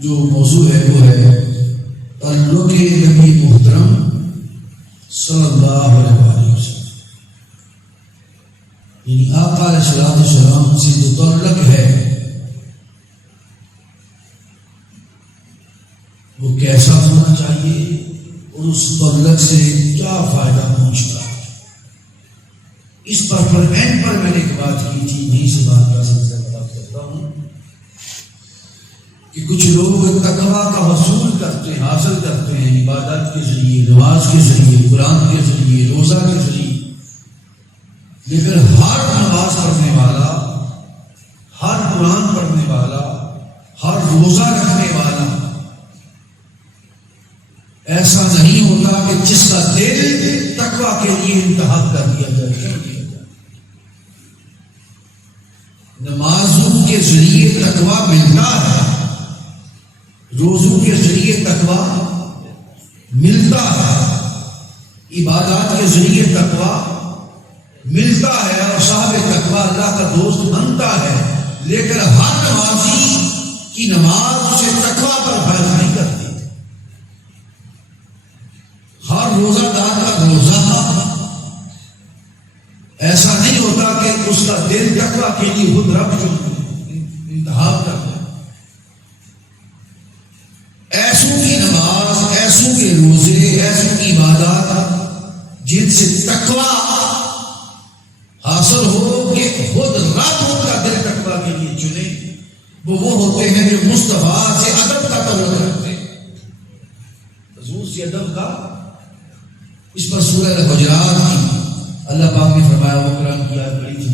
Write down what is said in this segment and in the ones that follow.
جو موضوع ہے وہ ہے تعلق نبی محترم صلی اللہ علیہ وسلم، یعنی آقا علیہ السلام سے جو تعلق ہے وہ کیسا ہونا چاہیے اور اس تعلق سے کیا فائدہ پہنچتا ہے۔ اس پر اینڈ پر میں نے ایک بات کی تھی، یہیں سے بات کا سلسلہ بات کرتا ہوں کہ کچھ لوگ تقویٰ کا حصول کرتے ہیں، حاصل کرتے ہیں عبادت کے ذریعے، نماز کے ذریعے، قرآن کے ذریعے، روزہ کے ذریعے، لیکن ہر نماز پڑھنے والا، ہر قرآن پڑھنے والا، ہر روزہ رکھنے والا ایسا نہیں ہوتا کہ جس کا دل تقویٰ کے لیے انتخاب کر دیا جائے۔ نمازوں کے ذریعے تقویٰ ملتا ہے، روزوں کے ذریعے تقویٰ ملتا ہے، عبادات کے ذریعے تقویٰ ملتا ہے اور صاحب تقویٰ اللہ کا دوست بنتا ہے، لیکن ہر نمازی کی نماز اسے تقویٰ پر فائز نہیں کرتی۔ ہر روزہ دار کا روزہ ایسا نہیں ہوتا کہ اس کا دل تقویٰ کے لیے خود رب کو انتخاب کرتا ہے۔ ایسوں کی نماز، ایسوں کے روزے، ایسوں کی عبادات جن سے تقویٰ حاصل ہو کہ خود رب ان کا دل تقویٰ کے لیے چنے، وہ ہوتے ہیں جو مصطفیٰ سے ادب کا تعلق رکھتے ہیں، حضور سے ادب کا۔ اس پر سورہ حجرات کی اللہ پاک نے فرمایا، وہ قرآن کی آیت پڑھی تھی،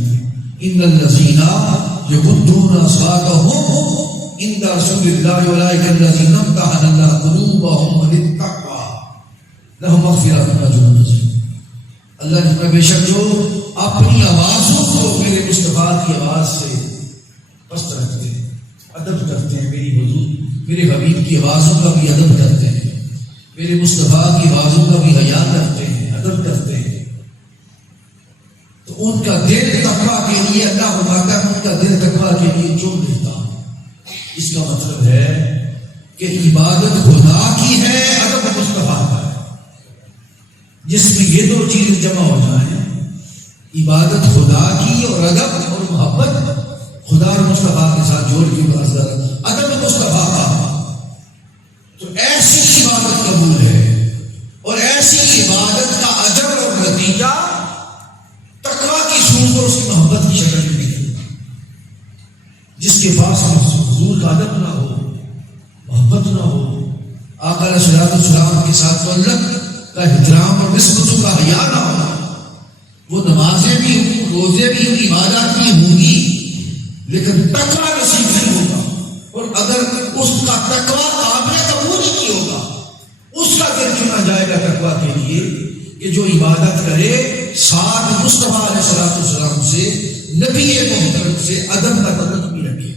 ان الذین یغضون اصواتهم عند رسول اللہ اولئک الذین امتحن اللہ قلوبهم للتقوی لهم مغفرۃ واجر عظیم۔ اللہ نے فرمایا بے شک جو اپنی آوازوں کو میرے مصطفیٰ کی آواز سے پست رکھتے ہیں، ادب کرتے ہیں، میری حضور میرے حبیب کی آوازوں کا بھی ادب کرتے ہیں، میرے مصطفیٰ کی آوازوں کا بھی حیا کرتے ہیں، ادب کرتے ہیں، تو ان کا دل تقویٰ کے لیے اللہ فرماتا ہے ان کا دل تقویٰ کے لیے چون لیتا ہوں۔ اس کا مطلب ہے کہ عبادت خدا کی ہے، ادب مصطفیٰ کا ہے، جس میں یہ دو چیزیں جمع ہو جائیں، عبادت خدا کی اور ادب اور محبت خدا اور مصطفیٰ کے ساتھ جوڑ کے ادب مصطفیٰ کا، تو ایسی عبادت قبول ہے اور ایسی عبادت کا اجر اور نتیجہ تقویٰ کی صورت اور اس کی محبت کی شکل میں نکلتا۔ جس کے پاس حضور کا ادب نہ ہو، محبت نہ ہو، آقا علیہ السلام کے ساتھ تعلق کا احترام اور نسبتوں کا حیا نہ ہونا، وہ نمازیں بھی ہوں، روزے بھی ہوں، عبادات بھی ہوں گی، لیکن تقویٰ نصیب نہیں ہوگا، اور اگر اس کا تقویٰ قابل قبول ہی نہیں ہوگا، اس کا دل چنا جائے گا تقویٰ کے لیے کہ جو عبادت کرے ساتھ مصطفیٰ علیہ السلام سے، نبی محترم سے ادب کا تعلق بھی رکھے۔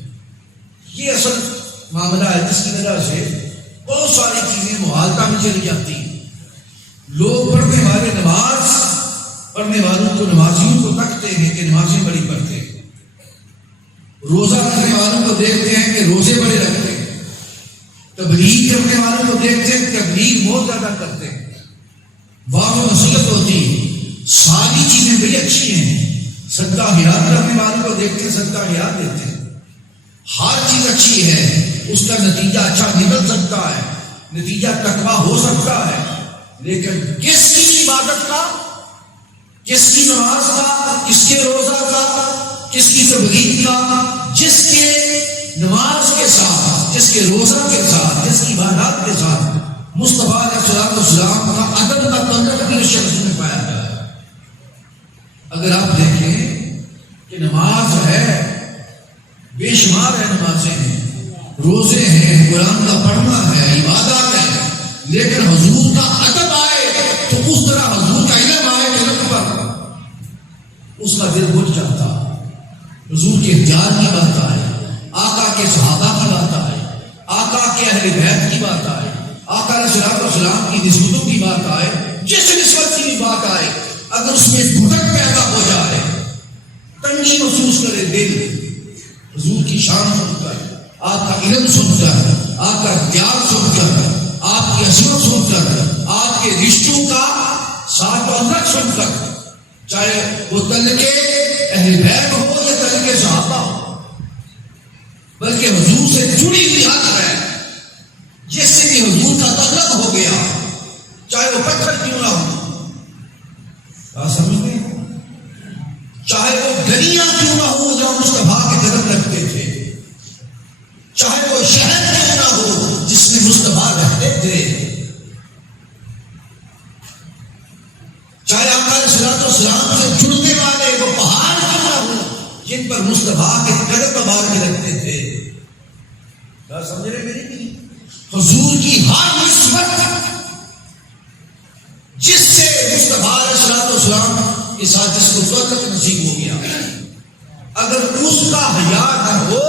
یہ اصل معاملہ ہے جس کی وجہ سے بہت ساری چیزیں محالتا میں چلی جاتی ہیں۔ لوگ پڑھنے والے نماز پڑھنے والوں کو، نمازیوں کو تکتے ہیں کہ نمازیں بڑی پڑھتے ہیں، روزہ رکھنے والوں کو دیکھتے ہیں کہ روزے بڑے رکھتے ہیں، تبلیغ کرنے والوں کو دیکھتے ہیں کہ تبلیغ بہت زیادہ کرتے ہیں، واہ نصیحت ہوتی ہے، ساری چیزیں بڑی اچھی ہیں، صدقہ خیرات کرنے والوں کو دیکھتے ہیں، صدقہ خیرات دیتے ہیں، ہر چیز اچھی ہے، اس کا نتیجہ اچھا نکل سکتا ہے، نتیجہ تقویٰ ہو سکتا ہے، لیکن کس کی عبادت کا، کس کی نماز کا، کس کے روزہ کا، کس کی تبلیغ کا، جس کے نماز کے ساتھ، جس کے روزہ کے ساتھ، جس کی عبادات کے ساتھ مصطفیٰ علیہ السلام کا ادب کا تعلق بھی اس شخص میں پایا گیا ہے۔ اگر آپ دیکھیں کہ نماز ہے، بے شمار ہے، نمازیں ہیں، روزے ہیں، قرآن کا پڑھنا ہے، عبادات ہے، لیکن حضور کا ادب آئے تو اس طرح حضور کا علم آئے کہ علم پر اس کا دل بجھ جاتا، حضور کے اختیار کی بات آئے، آقا کے صحابہ کی بات آئے، آقا کے اہل بیت کی بات آئے، آقا علیہ السلام کی نسبتوں کی بات آئے، جس نسبت کی بھی بات آئے، اگر اس میں گھٹن پیدا ہو جائے، تنگی محسوس کرے دل، حضور کی شان سنتا ہے، آپ کا علم سنتا ہے، آپ کا اختیار سن کر، آپ کی عظمت سن کر، آپ کے رشتوں کا ساتھ اور رکھ سن کر، چاہے وہ تعلق اہل بیت ہو یا تعلق صحابہ ہو، بلکہ حضور سے جڑی ہوئی حق ہے، جس سے بھی حضور کا تعلق ہو گیا، چاہے وہ پتھر کیوں نہ ہو، آپ سمجھتے ہیں، چاہے وہ گلیاں کیوں نہ ہو جہاں مصطفیٰ کے قدم لگتے تھے، چاہے وہ شہر کیوں نہ ہو جس میں مصطفیٰ رہتے تھے، چاہے آقا علیہ السلام سے جڑنے والے وہ پہاڑ کیوں نہ ہو جن پر مصطفیٰ کے قدم مبارک رکھتے تھے، کیا سمجھ رہے میری بھی؟ حضور کی ہر نسبت جس سے مصطفیٰ علیہ السلام کے ساتھ جس کو فضل نصیب ہو گیا، اگر اس کا حیا نہ ہو،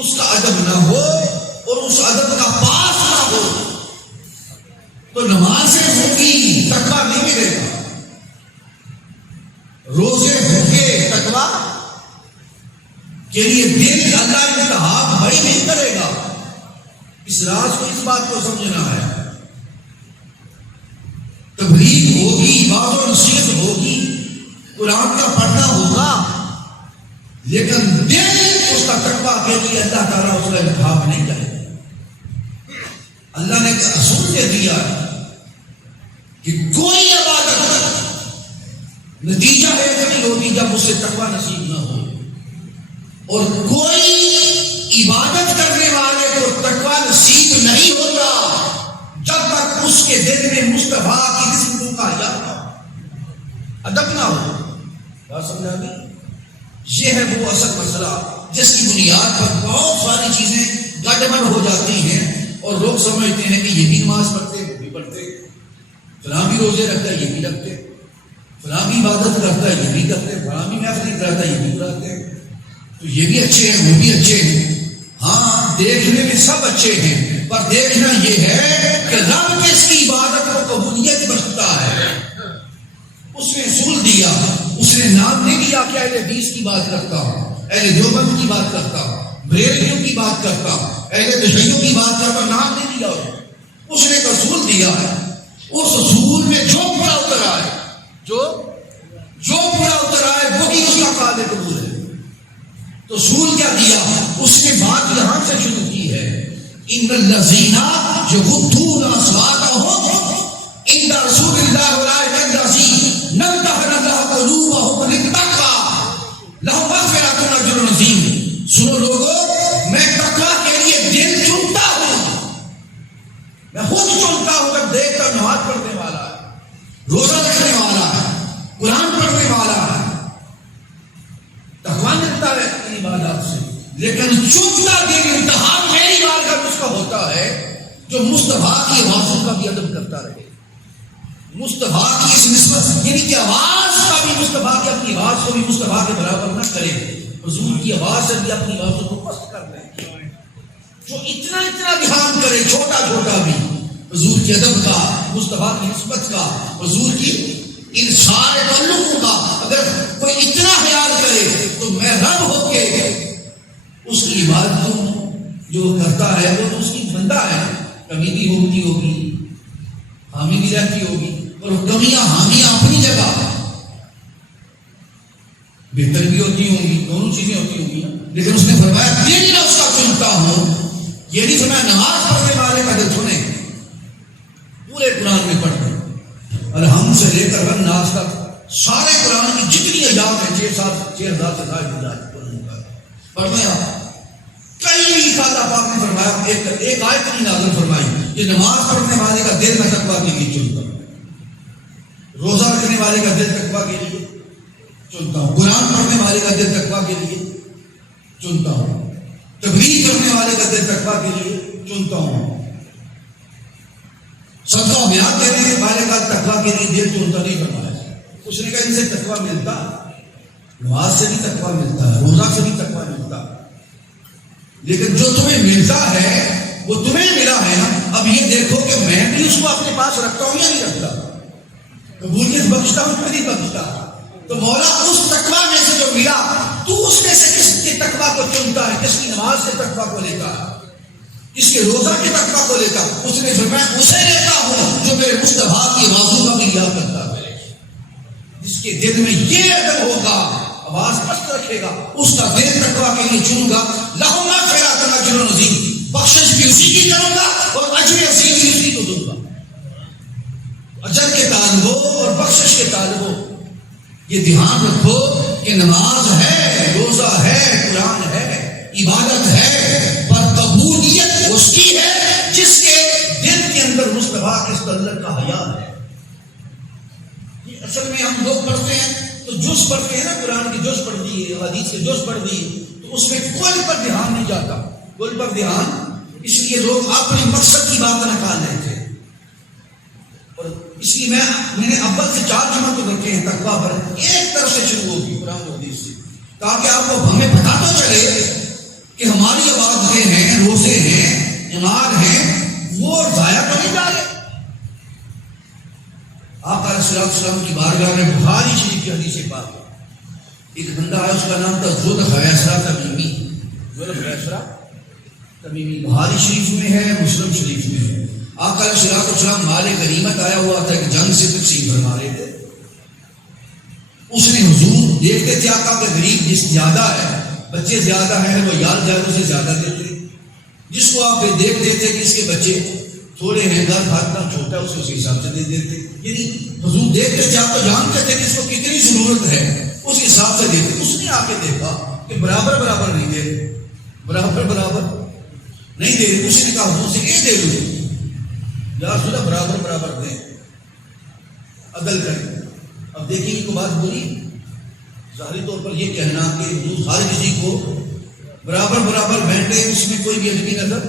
اس کا ادب نہ ہو اور اس ادب کا پاس نہ ہو تو نمازیں ہوگی، تقویٰ نہیں ملے گا، روزے ہوں گے، تقویٰ کے لیے دل اللہ انتہا بھائی نہیں کرے گا۔ اس راز کو، اس بات کو سمجھنا ہے، تبلیغ ہوگی، واعظ و نصیحت ہوگی، قرآن کا پڑھنا ہوگا، لیکن دل اس کا تقویٰ کے لیے اللہ تعالیٰ اس کا انتخاب نہیں کرے گا۔ اللہ نے اصول دے دیا کہ کوئی عبادت نتیجہ ہے کبھی ہوگی جب اس سے تقویٰ نصیب نہ ہو، اور کوئی عبادت کرنے والے کو تقویٰ نصیب نہیں ہوتا جب تک اس کے دل میں مصطفیٰ کی رسموں کا حیا نہ ہو، ادب نہ ہو۔ بات سمجھا گئی؟ یہ ہے وہ اصل مسئلہ جس کی بنیاد پر بہت ساری چیزیں گڈبڈ ہو جاتی ہیں، اور لوگ سمجھتے ہیں کہ یہ بھی نماز پڑھتے، وہ بھی پڑھتے، فلاں بھی روزے رکھتا ہے، یہ بھی رکھتے، فلاں بھی عبادت کرتا ہے، یہ بھی کرتے، فلاں بھی محفل کراتا ہے، یہ بھی کراتے، تو یہ بھی اچھے ہیں، وہ بھی اچھے ہیں۔ ہاں، دیکھنے میں سب اچھے ہیں، پر دیکھنا یہ ہے کہ رب کس کی عبادت کو قبولیت بخشتا ہے۔ اس نے اصول دیا، اس نے نام نہیں دیا کہ اہل حدیث کی بات کرتا ہوں، اہل دیوبند کی بات کرتا ہوں، بریلویوں کی بات کرتا ہوں، اہل تشیع کی بات کرتا ہوں، نام نہیں دیا اس نے ایک اصول دیا ہے۔ اس اصول میں جو پورا اتر آئے، جو پورا اتر آئے وہی اس کا قابل قبول ہے۔ تو اصول کیا دیا؟ اس نے بات یہاں سے شروع کی ہے، ان الذین یغضون اصواتهم عند رسول اللہ اولئک الذین امتحن اللہ قلوبهم للتقوی لهم مغفرۃ واجر عظیم۔ سنو لوگو، میں تقویٰ کے لیے دل چنتا ہوں، میں خود چنتا ہوں۔ جب دیکھتا نماز پڑھنے والا ہے، روزہ رکھنے والا ہے، قرآن پڑھنے والا ہے، تقویٰ ملتا ہے ان عبادات سے، لیکن چنتا دل انتہا میری بارگاہ میں اس کا ہوتا ہے جو مصطفیٰ کی آوازوں کا بھی ادب کرتا رہے، مصطفیٰ کی اس نسبت، یعنی کہ آواز کا بھی مصطفیٰ کی اپنی آواز کو بھی مصطفیٰ کے برابر نہ کرے، حضور کی آواز سے بھی اپنی آوازوں کو پست کر لیں، جو اتنا دھیان کرے، چھوٹا چھوٹا بھی حضور کے ادب کا، مصطفیٰ کی نسبت کا، حضور کی ان سارے تعلقوں کا اگر کوئی اتنا خیال کرے تو میں رب ہو کے اس کی عبادت جو کرتا ہے وہ تو اس کی بندہ ہے، کمی بھی ہوگی، حامی بھی رہتی ہوگی، اور کمیاں حامیاں اپنی جگہ بہتر بھی ہوتی ہوں گی، دونوں چیزیں ہوتی ہوں گی، لیکن اس نے فرمایا دل میں اس کا چنتا ہوں۔ یہ نہیں فرمایا نماز پڑھنے والے کا دل چنے، پورے قرآن میں پڑھ دیں، اور ہم سے لے کر ناس تک سارے قرآن کی جتنی آیات ہیں 6,000 سے زائد فرمایا، کئی اللہ پاک نے فرمایا، ایک آیت نہیں نازل فرمائی کہ نماز پڑھنے والے کا دل میں تقویٰ کے لیے چنتا ہوں، روزہ رکھنے والے کا دل تقویٰ کے لیے چنتا ہوں، قرآن پڑھنے والے کا دل تقویٰ کے لیے چنتا ہوں، تبلیغ کرنے والے کا دل تقویٰ کے لیے چنتا ہوں، صدقہ و بیعت دینے والے کا تقویٰ کے لیے دل چنتا نہیں فرمایا۔ اس نے کہا ان سے تقویٰ ملتا، نماز سے بھی تقویٰ ملتا ہے، روزہ سے بھی تقویٰ ملتا، لیکن جو تمہیں ملتا ہے وہ تمہیں ملا ہے نا، اب یہ دیکھو کہ میں بھی اس کو اپنے پاس رکھتا ہوں یا نہیں رکھتا، قبولیت بخشتا ہوں یا نہیں بخشتا۔ تو مولا اس تقویٰ میں سے جو ملا، تو اس میں سے کس کے تقویٰ کو چنتا ہے، کس کی نماز سے تقویٰ کو لیتا ہے، اس کے روزہ کے تقویٰ کو لیتا، اس نے فرمایا اسے لیتا ہوں جو میرے مصطفیٰ کی بازو کا بھی یاد کرتا ہے، جس کے دل میں یہ ادب ہوگا، آواز پست رکھے گا، اس کا دل تقویٰ کے لیے چنوں گا، لہو مغفرۃ واجر عظیم، بخشش بھی اسی کی کروں گا اور اجر عظیم بھی اسی کو دوں گا۔ اجر کے طالبوں اور بخشش کے طالبوں، یہ دھیان رکھو کہ نماز ہے، روزہ ہے، قرآن ہے، عبادت ہے، پر قبولیت اس کی ہے جس کے دل کے اندر مصطفیٰ کے تعلق کا حیا ہے۔ یہ اصل میں ہم لوگ پڑھتے ہیں تو جز پڑھتے ہیں نا، قرآن کی جز پڑھ دی، حدیث کے جز پڑھ دی، تو اس میں کل پر دھیان نہیں جاتا، کل پر دھیان، اس لیے لوگ اپنے مقصد کی بات نکال لیتے ہیں۔ اور اس لیے میں نے اول سے 4 جمع تو رکھے ہیں تقویٰ پر، ایک طرف سے شروع ہوگی قرآن و حدیث سے، تاکہ آپ کو ہمیں پتہ تو چلے کہ ہماری عبادتیں ہیں، روزے ہیں، نماز ہیں، وہ ضائع تو نہیں جا رہے۔ آقا علیہ السلام کی بارگاہ میں بخاری شریف کی حدیث پاک، ایک بندہ ہے، اس کا نام تھا ذوالخیسرہ تمیمی، ذوالخیسرہ تمیمی، بخاری شریف میں ہے، مسلم شریف میں ہے۔ آقا علیہ السلام مال غنیمت آیا ہوا تھا کہ جنگ سے تقسیم فرما رہے تھے، اس نے حضور دیکھتے تھے آقا کے غریب جس زیادہ ہے، بچے زیادہ ہیں، وہ یار جائے اسے زیادہ دیتے، جس کو آپ دیکھتے تھے کہ اس کے بچے تھوڑے ہیں، گھر اتنا چھوٹا ہے، اسے حساب سے دے دیتے، یعنی حضور دیکھتے تھے، آپ تو جانتے تھے کہ اس کو کتنی ضرورت ہے، اس حساب سے دیتے۔ اس نے آ کے دیکھا کہ برابر برابر نہیں دے رہے، برابر برابر نہیں دے رہے، اس نے کہا حضور سے یہ دے دوں، یا رسول اللہ برابر برابر دیں، عدل کریں۔ اب دیکھیں یہ کو بات بولی، ظاہری طور پر یہ کہنا کہ حضور ہر کسی کو برابر برابر بینٹے، اس میں کوئی بھی ادبی نظر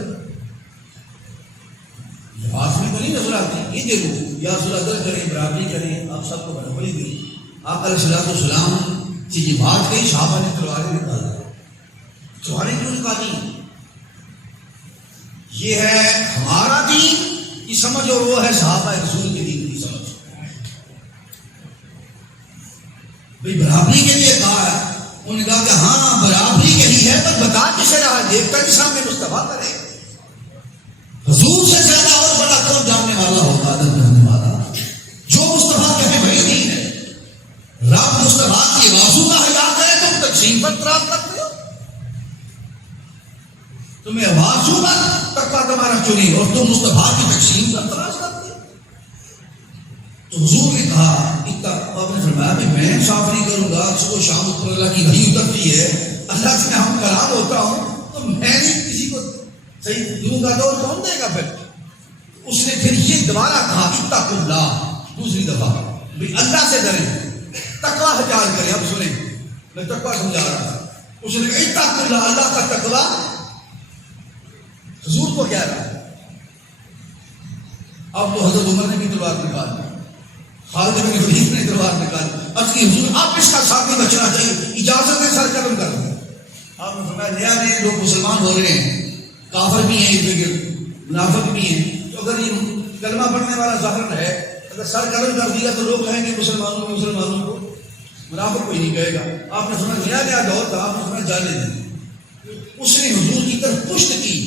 لباس میں تو نہیں نظر آتی، یہ دیکھو یا رسول اللہ عدل کریں، برابری کریں، آپ سب کو برابری دیں۔ آپ علیہ السلام سے یہ بات کہی، صحابہ نے تلواریں نکال دی۔ تلواریں کیوں نکالی؟ یہ ہے ہمارا دین کی سمجھ اور وہ ہے صحابہ رسول کے دین کی سمجھ۔ بھئی برابری کے لیے کہا ہے، انہوں نے کہا کہ ہاں برابری کے لیے ہے، پر بتا کسے رہا ہے، دیکھتا کہ سامنے مصطفیٰ کرے، حضور سے زیادہ اور بڑا کون جاننے والا ہوگا، ادب کرنے والا، جو مصطفیٰ کہے وہی دین ہے۔ رب مصطفیٰ کی بازو کا حیا کرے، تم تقسیم پر اعتراض کرتے ہو، تمہیں بازو پر تقویٰ تمہارا چنی اور تم مصطفیٰ کی تقسیم پر اعتراض کرتے ہو۔ تو حضور نے کہا، آپ نے فرمایا کہ میں صاف نہیں کروں گا، صبح شام اوپر اللہ کی وحی اترتی ہے، اللہ سے میں ہم کلام ہوتا ہوں، تو میں نہیں کسی کو صحیح دوں گا تو اور کون دے گا؟ پھر اس نے پھر یہ دوبارہ کہا اتقوا اللہ، دوسری دفعہ بھی اللہ سے ڈریں، تقویٰ اختیار کریں۔ اب سنیں، میں تقویٰ سمجھا رہا تھا، اس نے کہا اتقوا اللہ، اللہ کا تقویٰ حضور کو کہہ رہا ہے۔ اب تو حضرت عمر نے بھی تلوار نکال دی، خالد بن ولید نے تلوار نکال دی، اب کہ حضور آپ اس کا ساتھی بچنا چاہیے، اجازت ہے سر قدم کر دیں۔ آپ نے فرمایا نیا نئے لوگ مسلمان ہو رہے ہیں، کافر بھی ہیں، منافق بھی ہیں، تو اگر یہ کلمہ پڑھنے والا ظاہر ہے، اگر سر قدم کر دیا تو لوگ کہیں گے مسلمانوں کو، منافق کوئی نہیں کہے گا۔ آپ نے فرمایا نیا نیا دور تھا، آپ نے فرمایا جانے دیں۔ اس نے حضور کی طرف پشت کی،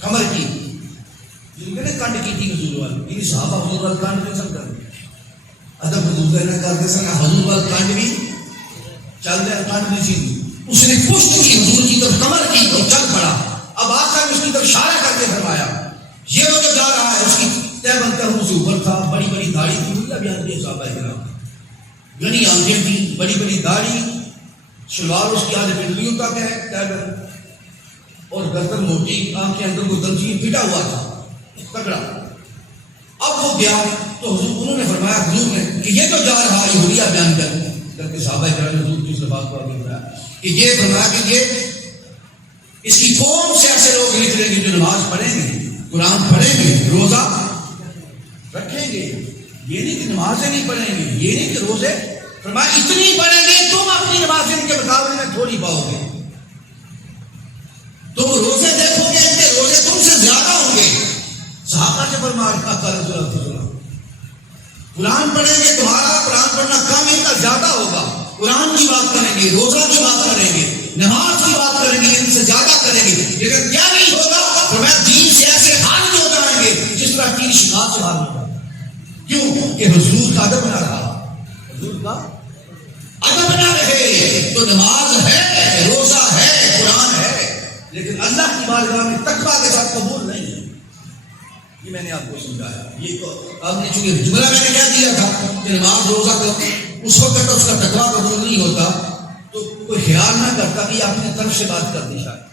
کمر کی، جن نے کنڈ کی تھی حضور والی، یعنی صحابہ حضور والا کنڈ نہیں سمجھا، ادب حضور کہنا کرتے سن حضور والا کنڈ بھی چل رہا، کنڈ نہیں سی، اس نے پشت کی حضور کی طرف، کمر کی اور چل پڑا۔ اب آقا نے اس کی طرف اشارہ کر کے فرمایا یہ وہ جو جا رہا ہے، اس کی طے بنتا ہوں سے اوپر تھا، بڑی بڑی داڑھی تھی، مجھے بیان کیا صحابہ کرام، گھنی آنکھیں تھیں، بڑی بڑی داڑھی، شلوار اس کی آدھے پنڈلیوں تک ہے، ٹیبل اور گردن موٹی، آنکھیں اندر کو دلچین پھٹا ہوا تھا تگڑا۔ اب وہ گیا تو حضور انہوں نے فرمایا، حضور نے کہ یہ تو جا رہا ہے، یہ حلیہ بیان کر کے صحابہ کرام نے حضور کی اس بات کو آگے بڑھایا کہ یہ فرمایا کہ یہ اس کی قوم سے ایسے لوگ نکلیں گے جو نماز پڑھیں گے، قرآن پڑھیں گے، روزہ رکھیں گے، یہ نہیں کہ نمازیں نہیں پڑھیں گے، یہ نہیں کہ روزے، فرمایا اتنی پڑھیں گے تم اپنی نماز ان کے مقابلے میں تھوڑی پاؤ گے، تم روزے دیکھو گے ان کے روزے تم سے زیادہ ہوں گے۔ صحابہ سے فرمایا قرآن پڑھیں گے، تمہارا قرآن پڑھنا کم ان کا زیادہ ہوگا، قرآن کی بات کریں گے، روزہ کی بات کریں گے، نماز کی بات کریں گے، ان سے زیادہ کریں گے، لیکن کیا نہیں نماز سے باہر نکالا. کیوں کہ حضور کا ادب نہ رہا, حضور کا ادب نہ رہے. تو نماز ہے, روزہ ہے, قرآن ہے, لیکن اللہ کی بارگاہ میں تقویٰ کے ساتھ قبول نہیں ہے. یہ میں نے آپ کو سمجھایا. یہ تو آپ نے چونکہ جملہ میں نے کیا دیا تھا کہ نماز روزہ کا اس وقت تک اس کا تقویٰ قبول نہیں ہوتا, تو کوئی خیال نہ کرتا کہ اپنی طرف سے بات کر دی شاید.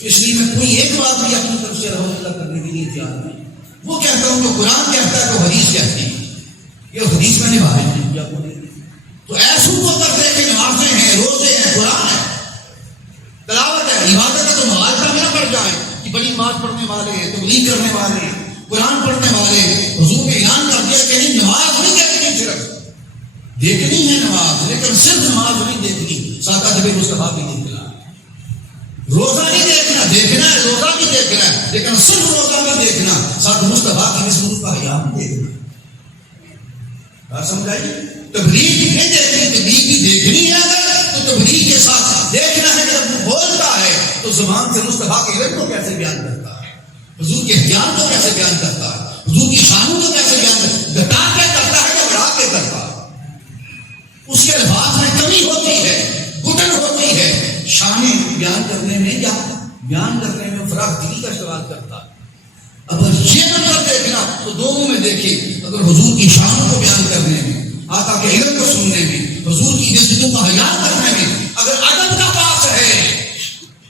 تو اس لیے میں کوئی ایک بات بھی اپنی طرف سے رحمت اللہ کرنے کے لیے تیار نہیں. وہ کہتا ہوں تو قرآن کہتا ہے, تو حدیث کہتی ہے. یہ حدیث میں نے باہر نہیں کیا. تو ایسو کو کرتے کہ نمازیں ہیں, روزے ہیں, قرآن ہے, تلاوت ہے, عبادت ہے, تو مغالطہ میں نہ پڑ جائیں کہ بڑی نماز پڑھنے والے ہیں, تبلیغ کرنے والے ہیں, قرآن پڑھنے والے ہیں. حضور نے اعلان کر دیا کہ نہیں, نماز نہیں دیکھنی, صرف دیکھنی ہے نماز, لیکن صرف نماز نہیں دیکھنی, ساتھ ادب مصطفیٰ بھی دیکھنا. روزہ نہیں دیکھنا, دیکھنا ہے, روزہ بھی دیکھنا ہے, لیکن صرف روزہ نہیں دیکھنا, ساتھ مصطفیٰ کی رسول کا حیا بھی دیکھنا. بات سمجھائیے. تبلیغ نہیں دیکھنی, تبلیغ بھی دیکھنی ہے اگر تو تبلیغ کے ساتھ دیکھنا ہے کہ جب وہ بولتا ہے تو زبان سے مصطفیٰ کے علم کو کیسے بیان کرتا ہے, حضور کے احتیاط کو کیسے بیان کرتا ہے, حضور کی شانوں کو کیسے بیان کرتا ہے, گھٹا کے کرتا ہے یا بڑھا کے کرتا ہے. اس کے الفاظ میں کمی ہوتی ہے, گھٹن ہوتی ہے, شانیں بیان کرنے میں یا بیان کرنے میں فراغ دلی کا استعمال کرتا ہے. اگر یہ نظر دیکھنا تو دونوں میں دیکھیں, اگر حضور کی شانوں کو بیان کرنے میں, آقا کے علم کو سننے میں, حضور کی عزتوں کا حیا کرنے میں اگر ادب کا پاس ہے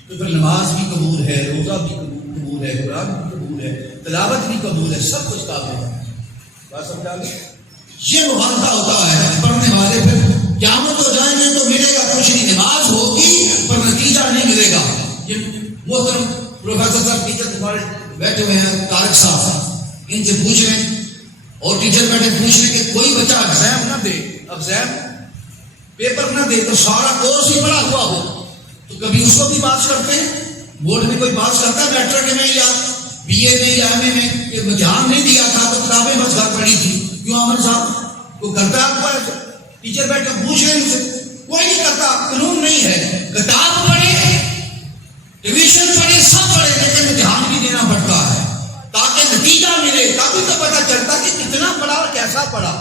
تو پھر نماز بھی قبول ہے, روزہ بھی قبول ہے, قرآن بھی قبول ہے, تلاوت بھی قبول ہے, سب کچھ قابل ہے. بات سمجھا گے. یہ معاملہ ہوتا ہے پڑھنے والے پھر قیامت ہو جائیں گے تو ملے گا کچھ نہیں, نماز ہوگی پر نتیجہ نہیں ملے گا. یہ محترم پروفیسر صاحب ٹیچر تمہارے بیٹھے ہوئے ہیں, طارق صاحب, ان سے پوچھ رہے ہیں اور ٹیچر بیٹھے پوچھ رہے کہ کوئی بچہ ایگزام نہ دے, ایگزام پیپر نہ دے تو سارا کورس ہی پڑھا ہوا ہو, تو کبھی اس کو بھی پاس کرتے ہیں. بورڈ میں کوئی پاس کرتا ہے میٹرک میں یا بی اے میں یا ایم اے میں, کہ دھیان نہیں دیا تھا تو کتابیں بس گھر پڑی تھی, کیوں عامر صاحب کو کرتا ہے آپ کو؟ ٹیچر بیٹھ کے پوچھ رہے ہیں مجھے, کوئی نہیں کرتا, قانون نہیں ہے. کتاب پڑھے, ٹیوشن پڑھے, سب پڑھے, لیکن دھیان بھی دینا پڑتا ہے تاکہ نتیجہ ملے. تبھی تو پتا چلتا کہ کتنا پڑھا اور کیسا پڑھا.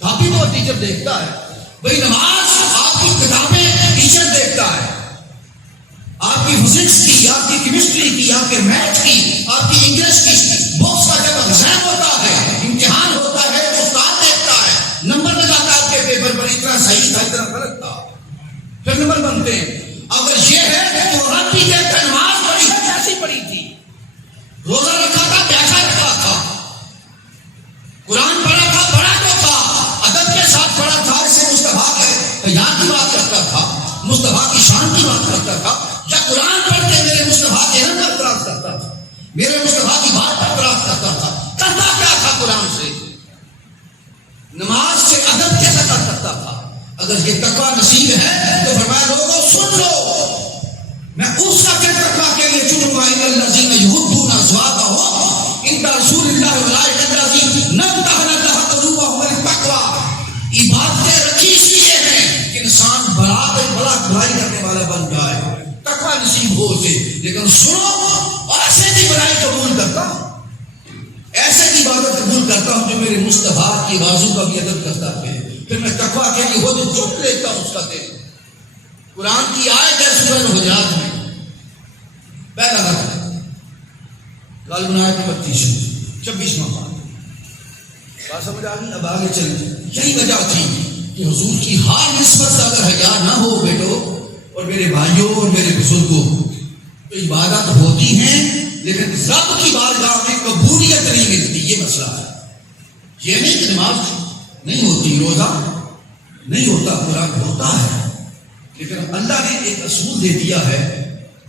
تبھی تو ٹیچر دیکھتا ہے. بھائی نماز آپ کی کتابیں ٹیچر دیکھتا ہے, آپ کی فزکس کی, آپ کی کیمسٹری کی, آپ کے میتھ کی, آپ کی انگلش کی بکس کا جب ایگزام ہوتا ہے, امتحان ہوتا ہے, استاد دیکھتا ہے, نمبر لگاتا ہے آپ کے پیپر پر, اتنا صحیح تھا, اتنا غلط تھا, پھر نمبر بنتے ہیں. اگر یہ ہے تو رب بھی دیکھتا, نماز پڑھی ہے کیسی پڑھی تھی, روزہ رکھا تھا کیسا رکھا تھا, قرآن پڑھا تھا, پڑھا تو تھا, ادب کے ساتھ پڑھا تھا, اس سے مصطفیٰ کے حیا کی بات کرتا تھا, مصطفیٰ کی شان کی بات کرتا تھا, یا قرآن پڑھ کے میرے مصطفیٰ کے علم پر اعتراض کرتا تھا, میرے مصطفیٰ کی بات پر اعتراض کرتا تھا. کرتا کیا تھا قرآن سے, نماز سے ادب کے ساتھ کرتا تھا. اگر یہ تقویٰ نصیب ہے تو فرمایا لوگوں سن لو, میں اس کا دل تقویٰ کے لیے چنوں گا. ان الذین یغضون اصواتهم عند رسول اللہ اولئک الذین امتحن اللہ قلوبهم للتقویٰ. عبادتیں رکھی اس لیے ہیں کہ انسان بڑا بھلائی کرنے والا بن جائے, تقویٰ نصیب ہو اسے. لیکن سنو, اور ایسے کی بڑائی قبول کرتا ہوں, ایسے کی عبادت قبول کرتا ہوں جو میرے مصطفیٰ کی بازو کا بھی ادب کرتا ہے. پھر میں تقویٰ کے لیے ہو جو چپ لیتا ہوں اس کا دل. قرآن کی آیت ہے سورہ الحجرات میں, پہلا غالباً آیت 26واں پارہ. بات سمجھ آ گئی؟ اب آگے چلیں. یہی وجہ تھی کہ حضور کی ہر نسبت سے اگر حیا نہ ہو بیٹو اور میرے بھائیوں اور میرے بزرگوں, تو عبادت ہوتی ہیں لیکن رب کی بارگاہ میں قبولیت نہیں ملتی. یہ مسئلہ ہے. یہ نہیں کہ نماز نہیں ہوتی, روزہ نہیں ہوتا, قرآن ہوتا ہے, لیکن اللہ نے ایک اصول دے دیا ہے,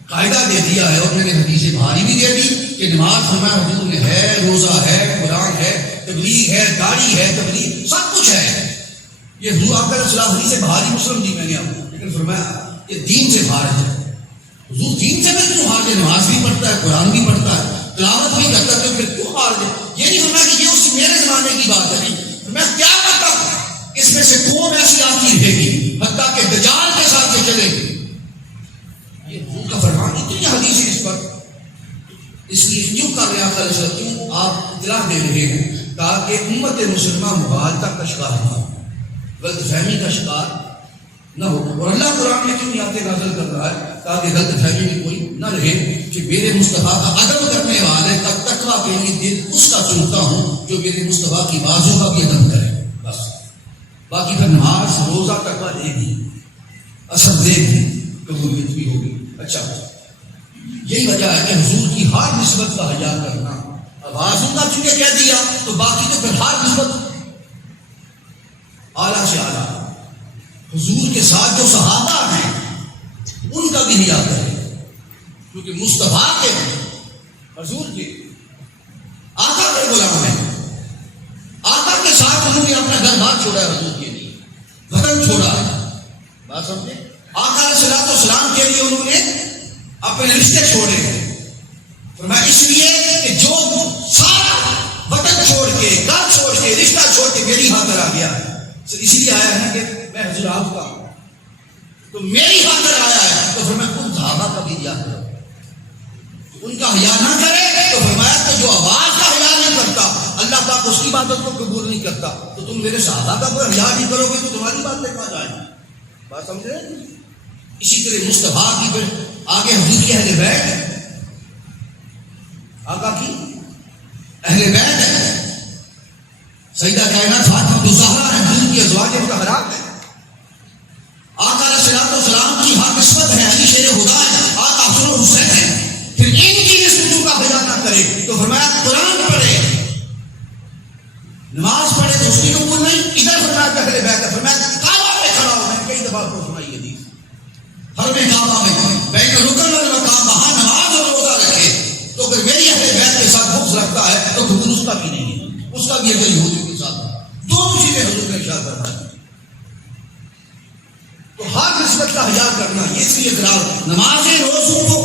قاعدہ دے دیا ہے, اور میں نے حدیث بھاری بھی دے دی کہ نماز ہمارا حضور میں ہے, روزہ ہے, قرآن ہے, تبلیغ ہے, داڑھی ہے, تبلیغ سب کچھ ہے. یہ حضور آپ کا صلاح حدیث بھاری مسلم دی میں نے آپ کو, لیکن فرمایا یہ دین سے خارج ہے. حضور دین سے پھر کیوں خارج ہے؟ نماز بھی پڑھتا ہے, قرآن بھی پڑھتا ہے, تلاوت بھی کرتا ہے, تو پھر کیوں خارج ہے؟ یہ نہیں فرمایا کہ یہ اس میرے زمانے کی بات ہے. نہیں, میں کیا کرتا ہوں, اس میں سے کون ایسی آتی رہے گی حتیٰ کہ دجال کے ساتھ یہ چلے گی. یہ حضور کا فرمان اتنی حدیث ہے اس پر, اس لیے کیوں کر رہے ہیں کیوں آپ اطلاع دے رہے ہیں تاکہ امت مسلمہ مغالطہ کا شکار نہ ہو، غلط فہمی کا شکار نہ ہو. اور اللہ قرآن میں کیوں آیاتیں نازل کر رہا ہے؟ تاکہ غلط فہمی میں کوئی نہ رہے کہ میرے مصطفیٰ کا ادب کرنے والے کا تقویٰ کے لیے دل اس کا چنتا ہوں جو میرے مصطفیٰ کی بازوں کا بھی ادب کرے. بس باقی پھر نماز روزہ تقویٰ دے گی، اثر دے گی، قبولیت بھی ہوگی. اچھا، یہی وجہ ہے کہ حضور کی ہر نسبت کا حیا کرنا. آوازوں کا چونکہ کہہ دیا تو باقی تو پھر ہر نسبت اعلیٰ سے اعلیٰ. حضور کے ساتھ جو صحابہ ہیں ان کا بھی حیا کرے، کیونکہ مصطفیٰ کے حضور کے آقا کے غلام ہیں. آقا کے ساتھ انہوں نے اپنا گھر بار چھوڑا ہے، حضور کے لیے وطن چھوڑا ہے. بات سمجھے؟ آقا علیہ الصلوۃ والسلام کے لیے انہوں نے اپنے رشتے چھوڑے ہیں. فرمایا اس لیے کہ جو سارا وطن چھوڑ کے، گھر چھوڑ کے، رشتہ چھوڑ کے میری خاطر آ گیا ہے، اس لیے آیا ہے کہ میں حضور آپ کا تو میری خاطر آیا ہے. تو فرمایا ان صحابہ کا بھی حیا کرو. ان کا حیا نہ کرے تو فرمایا کہ جو آواز کا حیا نہیں کرتا اللہ پاک اس کی عبادت کو قبول نہیں کرتا. تو تم میرے صحابہ کا کوئی حیا نہیں کرو گے تو تمہاری بات لے کہاں جائیں. بات سمجھے؟ اسی طرح مصطفیٰ کی پھر آگے حضور کی اہل بیت ہے، آقا کی اہل بیت ہے. سیدہ کائنات فاطمہ الزہرا ہے، حضور کی ازواج مطہرات ہیں. آقا علیہ الصلوۃ والسلام کی ہر نسبت ہے، علی شیر خدا ہے، آقا حسن و حسین ہے. پھر ان کی نسبتوں کا حیا نہ کرے تو فرمایا قرآن پڑھے، نماز پڑھے تو اس کی قبول نہیں. ادھر فرمایا کہ اہل بیت ہے. فرمایا کعبہ پہ کھڑا ہو، میں کئی دفعہ کو سنائی حدیث، حرم کعبہ میں بین رکن والمقام وہاں نماز اور روزہ رکھے تو پھر میری اہل بیت کے ساتھ بغض رکھتا ہے تو قبول اس کا بھی نہیں ہے، اس کا بھی اگر یہودیوں کے ساتھ. دونوں چیزیں حضور نے ارشاد فرمائی. تو ہر نسبت کا حیا کرنا، یہ اس لیے اقرار نمازیں روزوں کو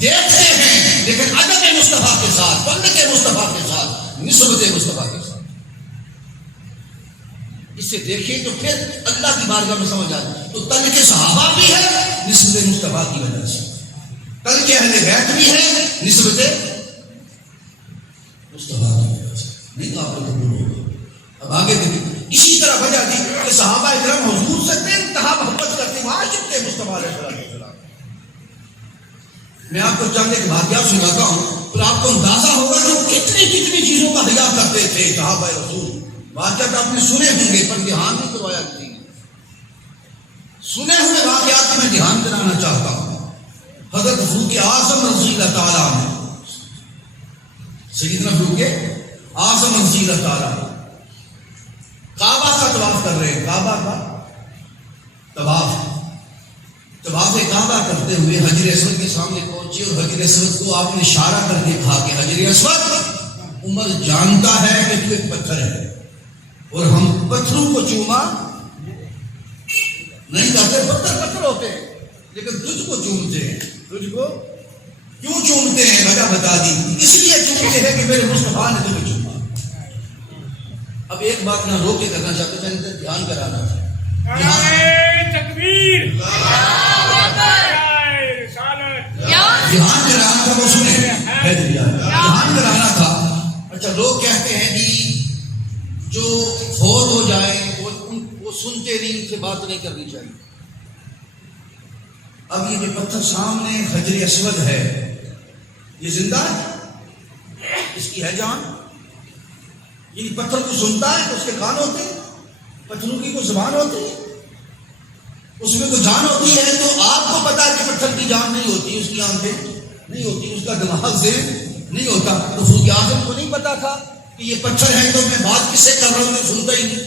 دیکھتے ہیں لیکن ادب مصطفیٰ کے ساتھ، بند کے مصطفیٰ کے ساتھ، نسبت مصطفیٰ کے ساتھ. اس سے دیکھیں تو پھر اللہ کی بارگاہ میں سمجھ آتی. تو تل کے صحابہ بھی ہے نسبت مصطفیٰ کی وجہ سے، تل کے اہل بیت بھی ہے نسبت مصطفیٰ کی وجہ سے. نہیں تو آپ کو قبول ہوگا. اب آگے دیکھیں اسی طرح وجہ دی کہ صحابہ اکرام حضور سے بے انتہا محبت کرتے، عاشق تھے مصطفیٰ علیہ السلام. میں آپ کو چند ایک واقعہ سناتا ہوں پھر آپ کو اندازہ ہوگا کہ وہ کتنی کتنی چیزوں کا حیا کرتے تھے صحابہ رسول. واقعات آپ نے سنے ہوں گے پر دھیان نہیں کروایا کسی نے. سنے ہوئے واقعات میں دھیان کرانا چاہتا ہوں. حضرت فاروق اعظم رضی اللہ تعالیٰ عنہ، سیدنا فاروق اعظم رضی اللہ تعالیٰ کعبہ کا طواف کر رہے ہیں. کعبہ کا طواف کعبہ کرتے ہوئے حجر اسود کے سامنے پہنچے اور حجر اسود کو آپ نے اشارہ کر کے کہا کہ حجر اسود، عمر جانتا ہے کہ تو ایک پتھر ہے اور ہم پتھروں کو چوما نہیں کرتے. پتھر ہوتے ہیں لیکن تجھ کو چومتے ہیں. تجھ کو کیوں چومتے ہیں؟ وجہ بتا دی. اس لیے چومتے ہیں کہ میرے مصطفیٰ نے تمہیں چوما. اب ایک بات نہ رو کے کرنا چاہتے ہیں، میں دھیان کرانا چاہتا تکبیر، دھیان کرانا تھا. وہ سنیں، دھیان کرانا تھا. اچھا، لوگ کہتے ہیں کہ جو فوت ہو جائے وہ سنتے نہیں، ان سے بات نہیں کرنی چاہیے. اب یہ جو پتھر سامنے حجر اسود ہے یہ زندہ ہے، اس کی ہے جان. یعنی پتھر کو سنتا ہے تو اس کے کان ہوتے ہیں، پتھروں کی کوئی زبان ہوتی ہے، اس میں کوئی جان ہوتی ہے. تو آپ کو پتا ہے کہ پتھر کی جان نہیں ہوتی، اس کی آنکھیں نہیں ہوتی، اس کا دماغ ذہن نہیں ہوتا. تو فاروق اعظم کو نہیں پتا تھا کہ یہ پتھر ہے تو میں بات کس سے کر رہا ہوں، میں سنتا ہی نہیں.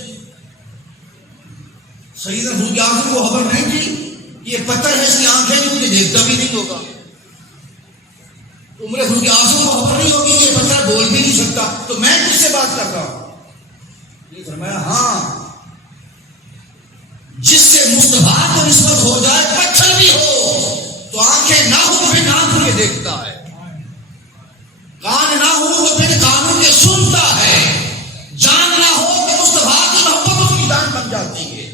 سیدنا فاروق اعظم کو خبر نہیں تھی یہ پتھر ہے، اس کی آنکھیں نہیں، مجھے دیکھتا بھی نہیں ہوگا. عمر فاروق اعظم کو خبر نہیں ہوگی کہ یہ پتھر بول بھی نہیں سکتا، تو میں کس سے بات کر رہا ہوں. یہ فرمایا ہاں، جس سے مصطفیٰ کو نسبت ہو جائے، پتھر بھی ہو تو آنکھیں نہ ہو پھر نہ دیکھتا ہے، کان نہ ہو تو پھر کانوں کے سنتا ہے، جان نہ ہو تو مصطفیٰ کی محبت اس کی جان بن جاتی ہے.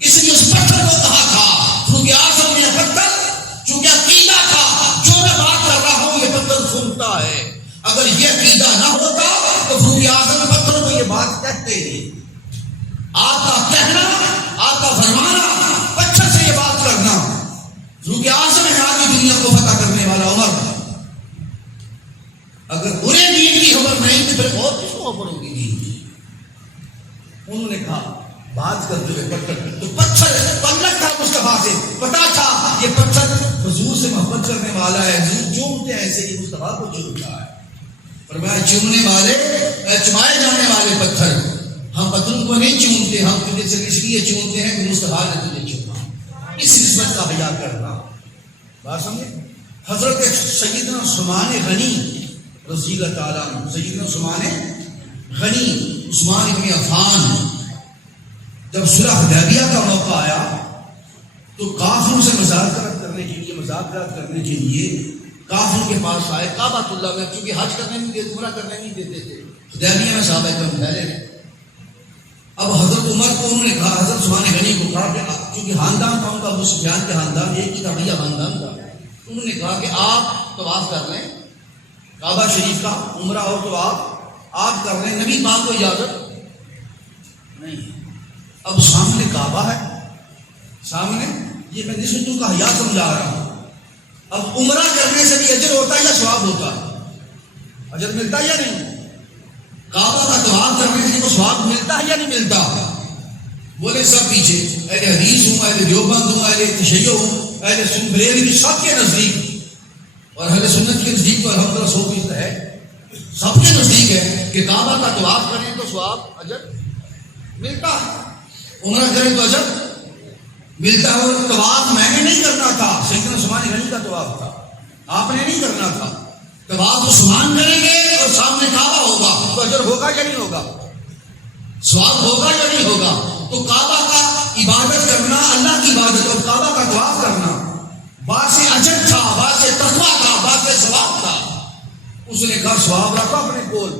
اس لیے اس پتھر کو کہا تھا فاروق اعظم نے، پتھر چونکہ عقیدہ تھا جو میں بات کر رہا ہوں یہ پتھر سنتا ہے. اگر یہ عقیدہ نہ ہوتا تو فروغ اعظم پتھروں کو یہ بات کہتے ہی. آپ کا کہنا، آپ کا فرمانا، پتھر سے یہ بات کرنا. فروغ اعظم ہے آج دنیا کو فتح کرنے والا عمر. اگر انہیں دین کی خبر نہیں تو پھر اور کس کو خبر ہوگی دین کی؟ انہوں نے کہا بات کرتے ہوئے پتھر، تو پتھر تعلق تھا مصطفیٰ سے، پتا تھا یہ پتھر حضور سے محبت کرنے والا ہے. حضور چومتے ہیں ایسے ہی مصطفیٰ کو چومتا ہے. فرمایا چومنے والے، چمائے جانے والے پتھر، ہم پتھروں کو نہیں چومتے، ہم تجھے سے اس لیے چومتے ہیں کہ مصطفیٰ نے تجھے چوما. اس نسبت کا حیا کرنا. بات سمجھے؟ حضرت سیدنا عثمان غنی رضی اللہ تعالیٰ عنہ، سیدنا عثمان غنی، عثمان ابن عفان، جب صلح حدیبیہ کا موقع آیا تو کافروں سے مذاکرات کرنے کے لیے کافروں کے پاس آئے. کعبۃ اللہ میں چونکہ حج کرنے نہیں دیتے، عمرہ کرنے نہیں دیتے تھے، حدیبیہ میں صحابہ کرام ٹھہرے. اب حضرت عمر کو انہوں نے کہا، حضرت عثمان غنی کو کہا کہ چونکہ خاندان تھا ان کا، ابو سفیان کے خاندان ایک ہی تھا، بھیا خاندان تھا. انہوں نے کہا کہ آپ طواف کر لیں کعبہ شریف کا، عمرہ ہو تو آپ کر لیں، نبی پاک کو اجازت نہیں. اب سامنے کعبہ ہے، سامنے یہ میں نسبتوں کا حیا سمجھا رہا ہوں. اب عمرہ کرنے سے بھی اجر ہوتا ہے یا ثواب ہوتا ہے؟ اجر ملتا ہے یا نہیں؟ کعبہ کا طواف کرنے سے کوئی ثواب ملتا ہے یا نہیں ملتا؟ بولے سب پیچھے، اہل حدیث ہوں، اہل دیوبند ہوں، اہل تشیع ہوں، اہل سنت بریلوی، سب کے نزدیک، اور اہل سنت کے نزدیک تو الحمدللہ 100% ہے، سب کے نزدیک ہے کہ کعبہ کا طواف کریں تو ثواب اجر ملتا ہے، عمرہ کریں تو اجر ملتا ہے. اور طواف میں نے نہیں کرنا تھا، سیدنا عثمان غنی کا طواف تھا، آپ نے نہیں کرنا تھا. طواف عثمان کریں گے اور سامنے کعبہ ہوگا تو اجر ہوگا یا نہیں ہوگا؟ ثواب ہوگا یا نہیں ہوگا؟ تو کعبہ کا عبادت کرنا، اللہ کی عبادت اور کعبہ کا طواف کرنا باعث اجر تھا، باعث تقویٰ تھا، باعث ثواب تھا. اس نے کہا ثواب رکھا اپنے کول.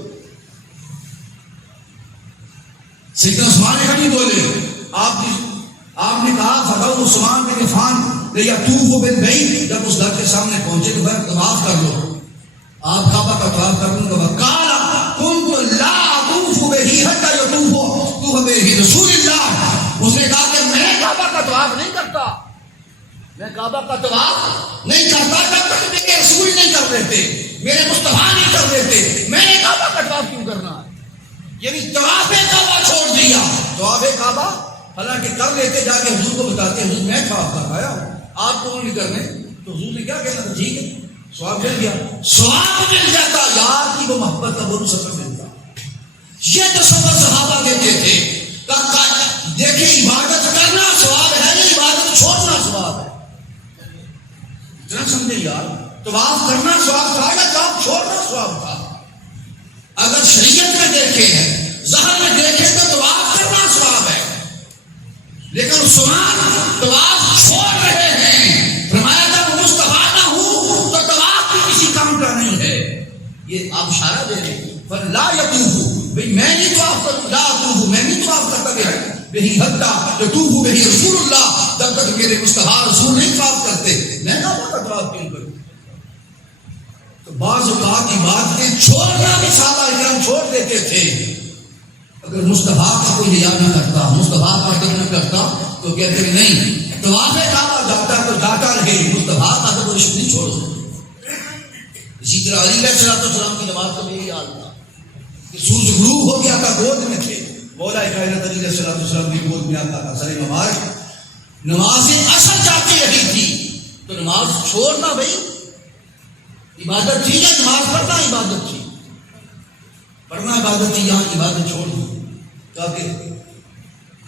سیدنا عثمان غنی بولے، آپ نے کہا فتح عثمان بن عفان یطوف بالبیت، جب اس گھر کے سامنے پہنچے تو پھر طواف کر لو، آپ کعبہ کا طواف کر لوں گا. قال كنت لا اطوف به حتى يطوف به رسول اللہ. اس نے کہا کہ میں کعبہ کا طواف نہیں کرتا، میں کعبہ کا طواف نہیں کرتا جب تک میرے رسول نہیں کر دیتے، میرے مصطفیٰ نہیں کر دیتے. میں نے کعبہ کا طواف کیوں کرنا ہے؟ یعنی طواف کعبہ چھوڑ دیا. طواف کعبہ حالانکہ کر لیتے، جا کے حضور کو بتاتے حضور میں طواف کر رہا ہوں، آپ کو نہیں کرنے، تو حضور نے کیا کہنا تھا؟ ٹھیک ہے، ثواب مل گیا. ثواب مل جاتا، یار کی وہ محبت کا وہ سفر ملتا. یہ تصور صحابہ دیتے تھے. دیکھیں عبادت کرنا ثواب ہے یا عبادت چھوڑنا ثواب ہے؟ اتنا سمجھے یار، طواف کرنا ثواب تھا یا طواف چھوڑنا ثواب تھا؟ اگر شریعت میں دیکھیں، ظاہر میں دیکھیں تو طواف کرنا ثواب ہے، لیکن عثمان طواف چھوڑ رہے ہیں. فرمایا جب مصطفیٰ نہ ہوں تو طواف بھی کسی کام کا نہیں ہے. یہ آپ اشارہ دے رہے ہیں. پر لا یطوف، بھئی میں نہیں طواف کروں، لا اطوف، میں نہیں طواف کرتا بہی حتی یطوف بہی رسول اللہ، جب تک میرے مصطفیٰ رسول نہیں طواف کرتے میں کعبہ کا طواف کیوں کروں؟ تو بعض اوقات کی باتیں چھوڑنا بھی صحابہ کرام چھوڑ دیتے تھے. اگر مصطفیٰ کا کوئی حیا نہ کرتا، مصطفیٰ کا ادب نہ کرتا تو کہتے ہیں نہیں، طواف کعبہ جاتا تو جاتا رہے، مصطفیٰ کا ادب و رسم نہیں چھوڑ سکتے. اسی طرح علی علیہ السلام کی نماز کا بھی یہی حال تھا کہ سورج غروب ہو گیا تھا، گود میں تھے، مولا کائنات علی علیہ السلام کی گود میں آتا تھا، سر نماز اصل جاتی رہی تھی. تو نماز چھوڑنا بھائی عبادت تھی یا نماز پڑھنا عبادت تھی؟ پڑھنا عبادت تھی، یہاں عبادت چھوڑ دی تاکہ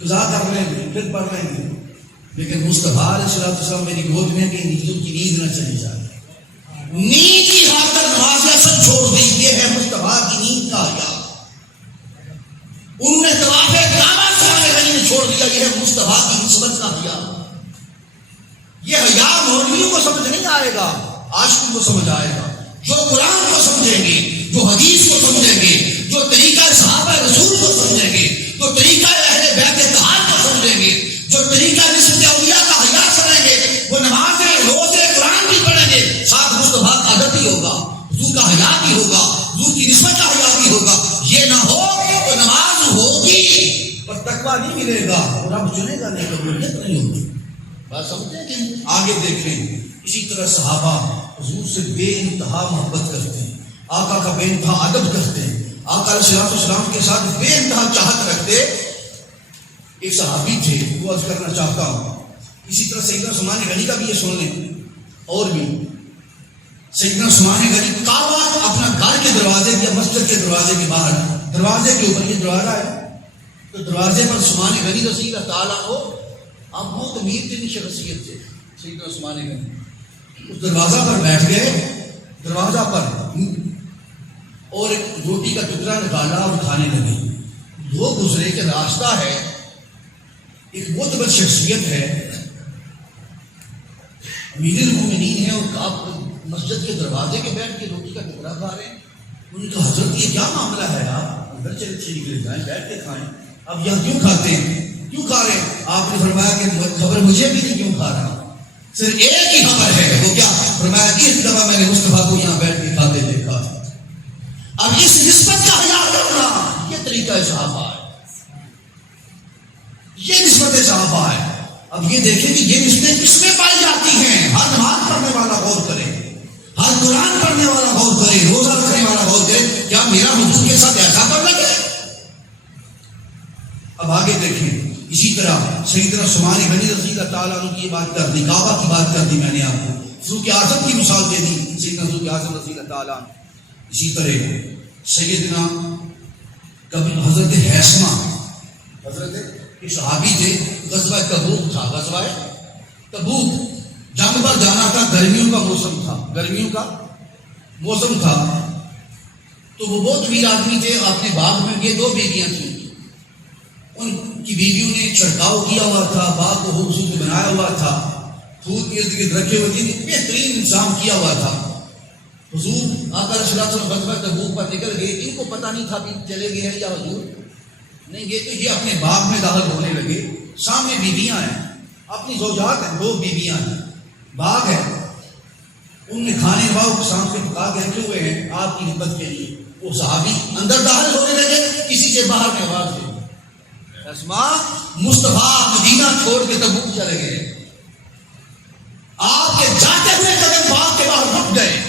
قضا کر لیں گے پھر پڑھ لیں گے. لیکن مصطفیٰ علیہ السلام میری گود میں کہ نیندوں کی نیند نہ چلی جائے، نیند کی خاطر نماز اصل چھوڑ دی. یہ ہے مصطفیٰ کی نیند کا حیا. انہوں نے طواف کعبہ نے چھوڑ دیا. یہ ہے مصطفیٰ کی نسبت کا حیا. یہ حیا مولویوں کو سمجھ نہیں آئے گا، عاشقوں کو سمجھ آئے گا. جو قرآن کو سمجھیں گے، جو حدیث کو سمجھیں گے، جو طریقہ صحابہ رسول کو سمجھیں گے، جو طریقہ اہل بیت اتحاد کو سمجھیں گے، جو طریقہ نسبت اولیاء کا حیا سمجھیں گے، وہ نمازیں روزے قرآن بھی پڑھیں گے، ساتھ مصطفیٰ کا ادب بھی ہوگا، حضور کا حیا بھی ہوگا، حضور کی نسبت کا حیا بھی ہوگا. یہ نہ ہو تو نماز ہوگی پر تقویٰ نہیں ملے گا، رب چنے گا نہیں، قبولیت نہیں ہوگی. بات سمجھتے ہیں؟ آگے دیکھیں. اسی طرح صحابہ حضور سے بے انتہا محبت کرتے ہیں، آقا کا بے انتہا ادب کرتے ہیں، آقا علیہ السلام کے ساتھ بے انتہا چاہت رکھتے. ایک صحابی تھے، وہ عرض کرنا چاہتا ہوں. اسی طرح سیدنا عثمان غنی کا بھی یہ سن لیں. اور بھی سیدنا عثمان غنی کعبہ اپنا گھر کے دروازے یا مسجد کے دروازے کے باہر، دروازے کے اوپر یہ دروازہ ہے تو دروازے پر عثمان غنی رضی اللہ تعالیٰ کو، آپ بہت امیر تھے شخصیت سے سیدنا عثمان غنی، اس دروازہ پر بیٹھ گئے، دروازہ پر اور ایک روٹی کا ٹکڑا نکالا اور کھانے لگے. وہ گزرے کہ راستہ ہے، ایک بہت بڑی شخصیت ہے، امیر المومنین ہے، اور آپ مسجد کے دروازے کے بیٹھ کے روٹی کا ٹکڑا کھا رہے ہیں. انہوں نے کہا حضرت یہ کیا معاملہ ہے، آپ اندر چلے نکلے جائیں، بیٹھ کے کھائیں، اب یہاں کیوں کھاتے ہیں، کیوں کھا رہے ہیں؟ آپ نے فرمایا کہ خبر مجھے بھی نہیں کیوں کھا رہا، صرف ایک ہی خبر ہے. وہ کیا؟ فرمایا کہ اس دفعہ میں نے مصطفیٰ کو یہاں بیٹھ کے کھاتے دیکھا. اب اس نسبت کا خیال کرنا یہ طریقہ صحابہ ہے، یہ نسبت صحابہ ہے. اب یہ دیکھیں کہ یہ نسبتیں کس میں پائی جاتی ہیں. ہر نماز پڑھنے والا غور کرے، ہر قرآن پڑھنے والا غور کرے، روزہ رکھنے والا غور کرے، کیا میرا حضور کے ساتھ ایسا کر لگے؟ اب آگے دیکھیں. اسی طرح سیدنا عثمان غنی رضی اللہ تعالیٰ عنہ کی بات کر دی، کعبہ کی بات کر دی میں نے آپ کو، فاروق اعظم کی مثال دے دی، سیدنا فاروق اعظم رضی اللہ تعالیٰ عنہ. اسی طرح سیدنا کبھی حضرت حیثمہ، حضرت ایک صحابی تھے، غزوہ تبوک تھا، غزوہ تبوک جنگ پر جانا تھا، گرمیوں کا موسم تھا، گرمیوں کا موسم تھا. تو وہ بہت امیر آدمی تھے، اپنے باغ میں یہ 2 بیویاں تھیں، ان کی بیویوں نے چھڑکاؤ کیا ہوا تھا، باغ کو خوبصورت بنایا ہوا تھا، پھول کے ارد گرد رکھے ہوئے تھے، بہترین انتظام کیا ہوا تھا. حضور آقا علیہ السلام غزوہ تبوک پر نکل گئے، ان کو پتہ نہیں تھا کہ چلے گئے ہیں یا حضور نہیں گئے. تو یہ اپنے باغ میں داخل ہونے لگے، سامنے بیویاں ہیں، اپنی زوجات ہیں، 2 بیویاں ہیں، باغ ہے، ان نے کھانے واؤ سامنے پکا کے رکھے ہوئے ہیں آپ کی خدمت کے لیے. وہ صحابی اندر داخل ہونے لگے، کسی سے باہر میں آواز دی، اسماء مصطفیٰ مدینہ چھوڑ کے تبوک چلے گئے. آپ کے جاتے ہوئے قدم باغ کے باہر رک گئے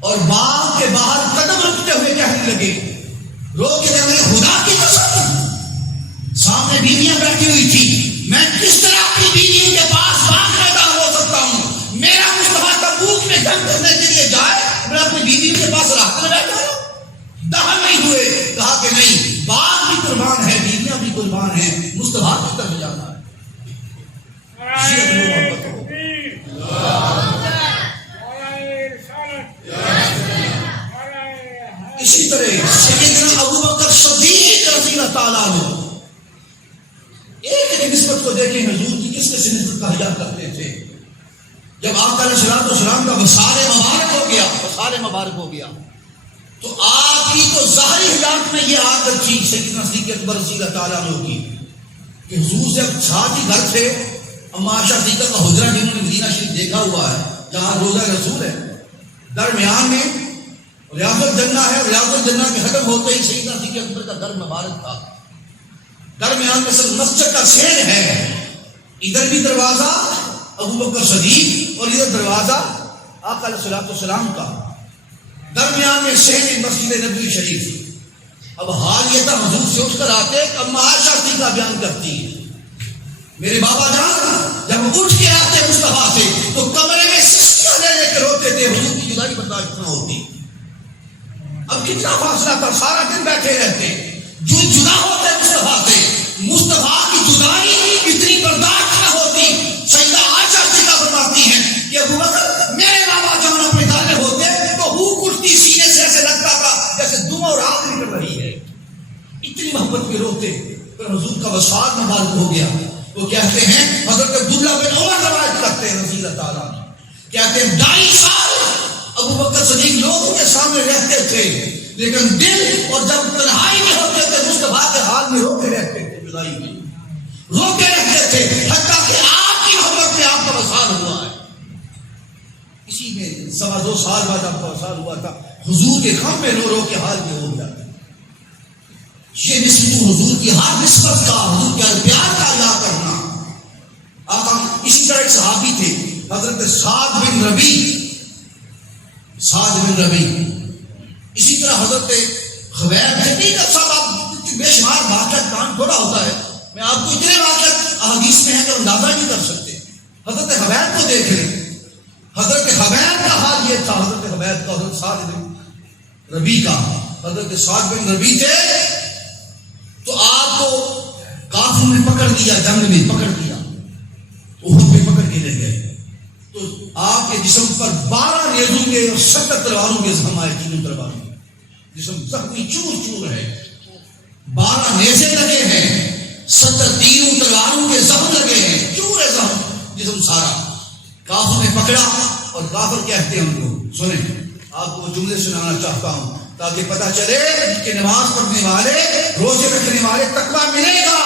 اور باغ کے باہر قدم رکھتے ہوئے کہنے لگے، رو کے لگے، خدا کی قسم سامنے بیویاں بیٹھی ہوئی تھی، میں کس طرح اپنی بیوی کے پاس باغ میں داخل ہو سکتا ہوں؟ میرا مصطفیٰ تبوک میں جنگ کرنے کے لیے جائے، میں اپنی بیوی کے پاس راحت میں بیٹھا ہوں. داخل نہیں ہوئے. کہا کہ نہیں، باغ بھی قربان ہے، بیویاں بھی قربان ہیں، مصطفیٰ کی طرف جانا ہے. اسی طرح سیدنا ابو بکر صدیق رضی اللہ تعالیٰ عنہ، ایک نسبت کو دیکھیں حضور کی کس کس نسبت کا حیا کرتے تھے. جب آقا علیہ السلام کا وصال مبارک ہو گیا تو آپ کی تو ظاہری حیات میں یہ عادت تھی سیدنا صدیق اکبر رضی اللہ تعالیٰ عنہ کی کہ حضور سے ساتھ ہی گھر تھے، اما عائشہ صدیقہ کا حجرہ جنہوں نے مدینہ شریف دیکھا ہوا ہے، جہاں روضہ رسول ہے، درمیان میں ریاض الجنہ ہے، ریاض الجنہ کے ختم ہوتے ہی سیدنا صدیق اکبر کا گھر مبارک تھا. درمیان میں صرف مسجد کا سیر ہے، ادھر بھی دروازہ ابو بکر صدیق اور ادھر دروازہ آقا علیہ السلام کا، درمیان میں شہر مسجد نبوی شریف. اب حال یہ تھا حضور سے اٹھ کر آتے کہ اما عائشہ صدیقہ بیان کرتی ہے، میرے بابا جان جب اٹھ کے آتے مصطفیٰ سے تو کمرے میں سسکیاں لے لے کے روتے تھے، حضور کی جدائی برداشت نہ ہوتی. اب کتنا فاصلہ تھا، سارا دن بیٹھے رہتے، جو جدا ہوتے مصطفیٰ سے، مصطفیٰ کی جدائی اتنی برداشت نہ ہوتی. سیدہ عائشہ صدیقہ فرماتی ہیں کہ ابو بکر میرے بابا جان اپنے گھر میں ہوتے تو ہو اٹھتی سینے سے ایسے لگتا تھا جیسے دم اور آگ نکل رہی ہے، اتنی محبت میں روتے. پھر حضور کا وصال مبارک ہو گیا. وہ کہتے ہیں حضرت عبداللہ بن عمر روایت کرتے ہیں رضی اللہ تعالیٰ عنہ، کہتے ہیں 2.5 سال ابو بکر صدیق لوگوں کے سامنے رہتے تھے، لیکن دل اور جب تنہائی میں ہوتے تھے مصطفیٰ کے حال میں روتے رہتے تھے، جدائی میں روتے رہتے تھے، حتیٰ کہ آپ کی محبت میں آپ کا وصال ہوا ہے. اسی میں 2.25 سال بعد اب سال ہوا تھا، حضور کے غم میں رو رو کے حال میں ہو گیا. یہ نسبت حضور کی ہر نسبت کا، حضور کے پیار کا ادا کرنا. آقا اسی طرح ایک صحابی تھے حضرت سعد بن ربی. اسی طرح حضرت خبیب جبی کا سب بے شمار واقعات کام تھوڑا ہوتا ہے. میں آپ کو اتنے واقعات احادیث میں ہے کہ اندازہ نہیں کر سکتے. حضرت خبیب کو دیکھ لیں. حضرت خبیب کا حال یہ تھا، حضرت خبیب کا، حضرت سعد بن ربی کا. حضرت سعد بن ربی تھے تو آپ کو کافروں نے پکڑ لیا، جنگ میں پکڑ لیا، احد پہ پکڑ کے لے گئے. تو آپ کے جسم پر 12 نیزوں کے اور 70 تلواروں کے زخم آئے. تینوں تلواروں جسم زخمی چور چور ہے. 12 نیزے لگے ہیں، 70 تینوں تلواروں کے زخم لگے ہیں، چور ہے زخم جسم سارا. کافر نے پکڑا اور کافر کہتے ہیں ان کو، سنیں آپ کو جملے سنانا چاہتا ہوں تاکہ پتہ چلے کہ نماز پڑھنے والے، روزے رکھنے والے تقویٰ ملے گا.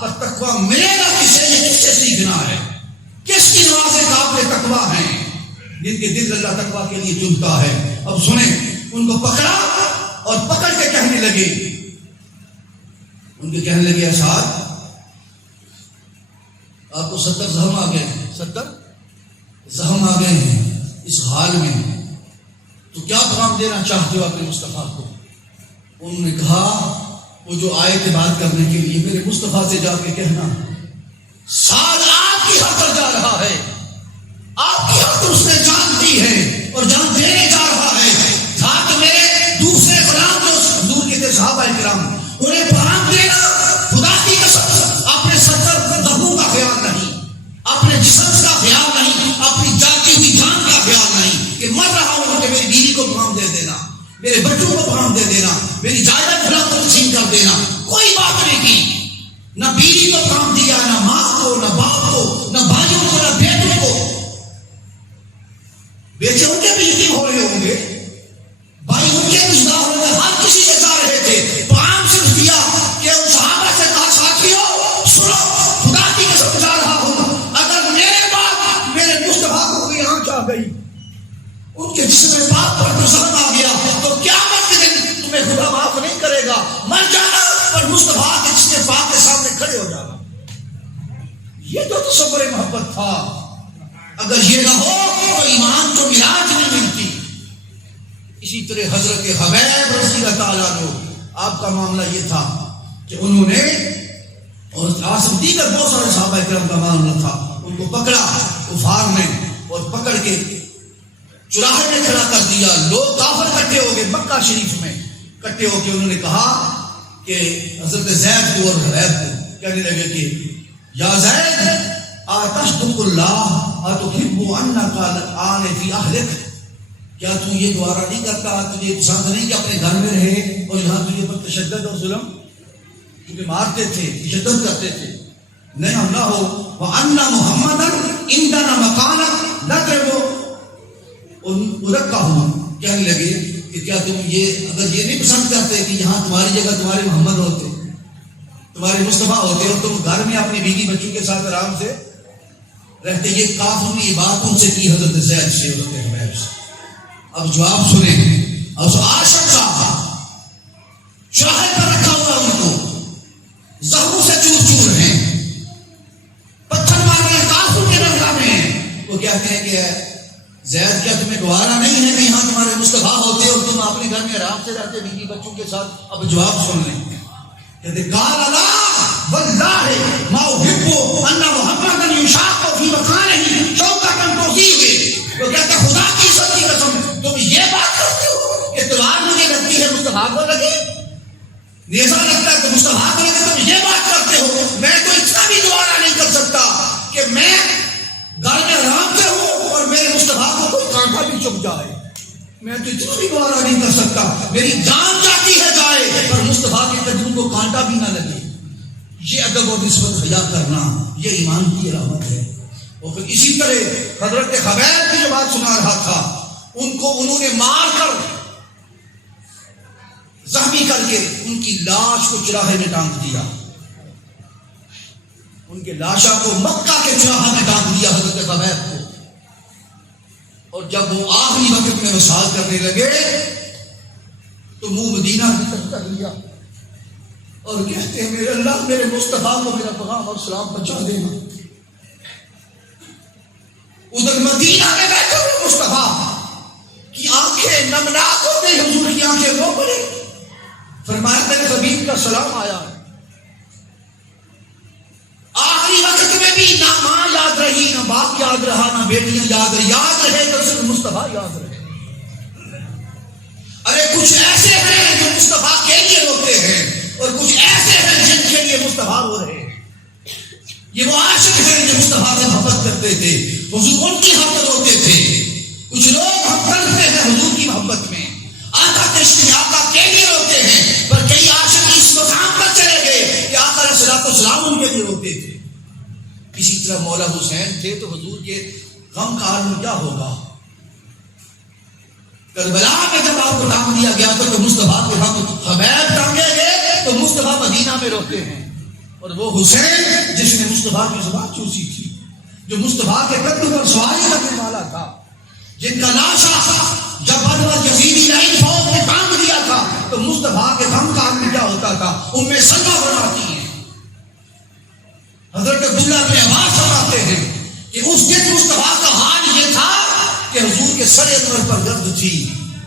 پر تقویٰ ملے گا کسے؟ یہ کس سے سیکھنا ہے؟ کس کی نمازیں قابل تقویٰ ہیں؟ جن کے دل اللہ تقویٰ کے لیے چنتا ہے. اب سنیں، ان کو پکڑا اور پکڑ کے کہنے لگے، ان کے کہنے لگے اسعد آپ کو 70 زخم آ گئے، 70 زخم آ گئے ہیں اس حال میں، تو کیا پیغام دینا چاہتے ہو اپنے مصطفیٰ کو؟ انہوں نے کہا وہ جو آئے تھے بات کرنے کے لیے، میرے مصطفیٰ سے جا کے کہنا سعد آپ کی حق پر جا رہا ہے، آپ کی حق اس نے جان دی ہے اور جان دینے جا رہا ہے. تاکہ میرے دوسرے غلام جو دور کے تھے صحابہ کرام، انہیں پیغام دینا خدا کی قسم اپنے 70 زخموں کا خیال نہیں، اپنے جسم کا خیال نہیں، اپنی جاتی ہوئی جان کا خیال نہیں کہ مر رہا ہوں کہ میری بیوی کو پیغام دے دینا، میرے بچوں کو پیغام دے دینا، میری جائیداد فلاں کو تقسیم کر دینا. کوئی بات نہیں کی، نہ بیوی کو پیغام دیا، نہ ماں کو، نہ باپ کو، نہ بھائیوں کو، نہ بیٹوں کو. بیٹے ان کے بھی یتیم ہو رہے ہوں گے، بھائی ان کے رشتہ ہوں گے، ہر کسی سے جا رہے تھے. پیغام صرف دیا کہ ان صحابہ سے کہا ساتھیوں سنو، خدا کی قسم جا رہا ہوں اگر میرے بعد میرے مصطفیٰ کو کوئی آنچ آ گئی، ان کے جسم پاک پر پسند آ گیا، تو قیامت کے دن تمہیں خدا معاف نہیں کرے گا. مر جانا اور مصطفیٰ کے جسم پاک کے سامنے کھڑے ہو جانا. یہ تو تصور محبت تھا. اگر یہ نہ ہو تو ایمان کو میراث نہیں ملتی. اسی طرح حضرت خبیب رضی اللہ تعالیٰ عنہ، آپ کا معاملہ یہ تھا کہ انہوں نے اور آسم دیگر بہت سارے صحابہ کرام کا معاملہ تھا، ان کو پکڑا کفار نے اور پکڑ کے چراہے میں کھڑا کر دیا. لوگ کافر اکٹھے ہو گئے، مکہ شریف میں اکٹھے ہو کے انہوں نے کہا کہ حضرت زید کو اور خبیب کو کہنے لگے کہ یا زید آتشتق اللہ اتحب انک آن فی اہلک، کیا تو یہ گوارا نہیں کرتا، تجھے پسند نہیں کہ اپنے گھر میں رہے اور یہاں تجھے پر تشدد اور ظلم، کیونکہ مارتے تھے، تشدد کرتے تھے، نہیں نہ ہو. وَأَنَّ مُحَمَّدًا عِنْدَنَا مَكَانًا نَضْرِبُ رکھا ہوں. کہنے لگے کہ کیا تم یہ اگر یہ نہیں پسند کرتے کہ یہاں تمہاری جگہ تمہارے محمد ہوتے، تمہارے مصطفیٰ ہوتے اور تم گھر میں اپنی بیوی بچوں کے ساتھ آرام سے رہتے. یہ کافروں نے یہ بات ان سے کی، حضرت زید سے، حضرت حبیب سے. اب جواب سنیں. اب عاشق کا چراہے پر رکھا ہوا ان کو زخموں سے چور چور ہیں، پتھر مارنے کافروں کے نظر میں ہیں. وہ کہتے ہیں کہ زید کیا تمہیں گوارا نہیں ہے کہ یہاں تمہارے مصطفیٰ ہوتے اور تم اپنے گھر میں آرام سے رہتے بیوی بچوں کے ساتھ. اب جواب سن لیں. کہتے قال لا واللہ ما احب ان محمدا یشاق فی مکانہ شوکۃ توصیبہ. وہ کہتا خدا کی عزت کی قسم تم یہ بات کرتے ہو کہ تلوار مجھے لگتی ہے مصطفیٰ کو لگے، نیزہ لگتا ہے تو مصطفیٰ کو لگے، تم یہ بات کرتے ہو. میں تو اتنا بھی گوارا نہیں کر سکتا کہ میں گھر میں آرام سے ہوں اور میرے مصطفیٰ کو کوئی کانٹا بھی چبھ جائے. میں تو اتنا بھی گوارا نہیں کر سکتا، میری جان جاتی ہے جائے پر مصطفیٰ کے قدم کو کانٹا بھی نہ لگے. یہ ادب اور نسبت حیا کرنا یہ ایمان کی علامت ہے. اور پھر اسی طرح حضرت خبیب کی جو بات سنا رہا تھا، ان کو انہوں نے مار کر زخمی کر کے ان کی لاش کو چراہے میں ٹانگ دیا. ان کے لاشا کو مکہ کے چراہا میں ٹانگ دیا حضرت خبیب کو. اور جب وہ آخری وقت میں وصال کرنے لگے تو منہ مدینہ کی طرف کر لیا اور کہتے ہیں میرے اللہ میرے مصطفیٰ کو میرا پیغام اور سلام پہنچا دینا. ادھر مدینہ میں بیٹھے ہوئے مصطفیٰ کی آنکھیں نمناک ہو گئی, حضور کی آنکھیں رو پڑی. فرمایا میرے حبیب کا سلام آیا. آخری وقت میں بھی نہ ماں یاد رہی, نہ باپ یاد رہا, نہ بیٹیاں یاد رہی. یاد رہے تو صرف مصطفیٰ یاد رہے. ارے کچھ ایسے ہیں جو مصطفیٰ کے لیے روتے ہیں اور کچھ ایسے ہیں جن کے لیے مصطفیٰ رو رہے ہیں. یہ وہ عاشق ہیں جو مصطفیٰ سے محبت کرتے تھے, حضور ان کی خاطر روتے تھے. کچھ لوگ ہم کرتے ہیں حضور کی محبت میں, آقا کے آقا کے لیے روتے ہیں, پر کئی عاشق اس مقام پر چلے گئے کہ آقا علیہ الصلوۃ والسلام ان کے لیے روتے تھے. اسی طرح مولا حسین تھے تو حضور کے غم کا عالم کیا ہوگا. کربلا میں جب آپ کو ٹانگ دیا گیا تو مصطفیٰ کے ہم حبیب ٹانگے گئے تو مصطفیٰ مدینہ میں روتے ہیں. اور وہ حسین جس نے مصطفیٰ کی زبان چوسی تھی, جو مصطفیٰ کے قدم پر سواری کرنے والا تھا, جن کا لاشا جب بدر یزیدی لائن فوج نے ٹانگ دیا تھا تو مصطفیٰ کے غم کا عالم کیا ہوتا تھا. ام سلمہ فرماتی ہیں, حضرت عبداللہ بن عباس فرماتے ہیں کہ اس دن مصطفیٰ کا حال یہ تھا کہ حضور کے سر انور پر گرد تھی,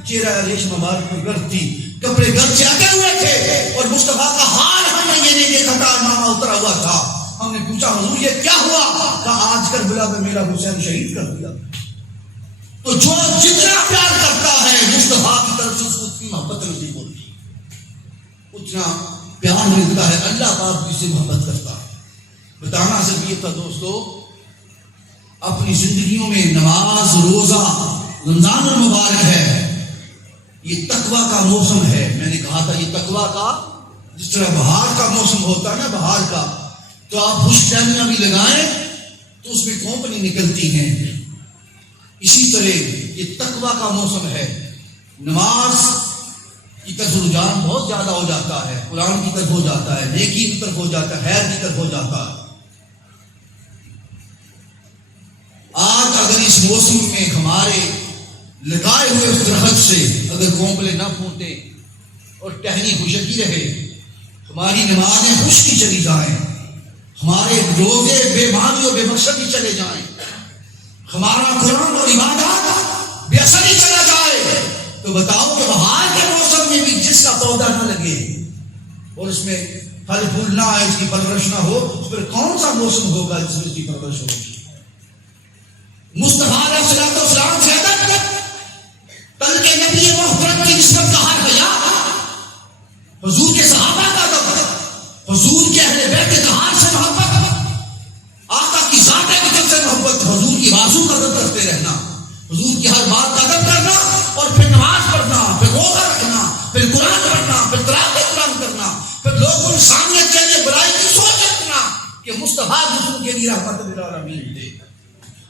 چہرہ ریشم مبارک پر گرد تھی, کپڑے گرد سے اٹے ہوئے تھے اور مصطفیٰ کا حال ہم نے یہ نہیں دیکھا تھا, نامہ اترا ہوا تھا. ہم نے پوچھا حضور یہ کیا ہوا؟ کہا آج کربلا میں میرا حسین شہید کر دیا. تو جو جتنا پیار کرتا ہے مصطفیٰ کی طرف سے اس کو اتنی محبت نصیب ہوتی ہے, اتنا پیار ملتا ہے. اللہ پاک جس سے محبت کرتا ہے. بتانا صرف یہ تھا دوستو, اپنی زندگیوں میں نماز, روزہ, رمضان المبارک ہے, یہ تقوی کا موسم ہے. میں نے کہا تھا یہ تقوی کا, جس طرح بہار کا موسم ہوتا ہے نا بہار کا, تو آپ خوش ٹہنیاں بھی لگائیں تو اس میں کھوپنی نکلتی ہیں. اسی طرح یہ تقوی کا موسم ہے. نماز کی طرف رجحان بہت زیادہ ہو جاتا ہے, قرآن کی طرف ہو جاتا ہے, نیکی کی طرف ہو جاتا ہے, خیر کی طرف ہو جاتا ہے. آج اگر اس موسم میں ہمارے لگائے ہوئے اس درخت سے اگر کونپلے نہ پھوٹے اور ٹہنی خشکی رہے, ہماری نمازیں خشکی چلی جائیں, ہمارے روزے بے معنی و بے مقصدی چلے جائیں, ہمارا قرآن اور عبادات بے اثر ہی چلا جائے, تو بتاؤ کہ بہار کے موسم میں بھی جس کا پودا نہ لگے اور اس میں پھل پھول نہ آئے, اس کی پرورش نہ ہو, اس پر کون سا موسم ہوگا جس میں اس کی پرورش ہوگی. مصطفیٰ علیہ الصلوۃ والسلام سے ادب, کل کے نبی محترم کی نسبت کا ہر حیا, حضور کے صحابہ کا ادب, حضور کے اہل بیت طاہر سے محبت, آقا کی ذات اقدس سے محبت, حضور کی بازو کا ادب کرتے رہنا, حضور کی ہر بات کا ادب کرنا, اور پھر نماز پڑھنا, پھر روزہ رکھنا, پھر قرآن پڑھنا, پھر تلاوت قرآن کرنا, پھر لوگوں کے سامنے کے لیے برائی کی سوچ رکھنا کہ مصطفیٰ دوسروں کے لیے رحمت للعالمین تھے.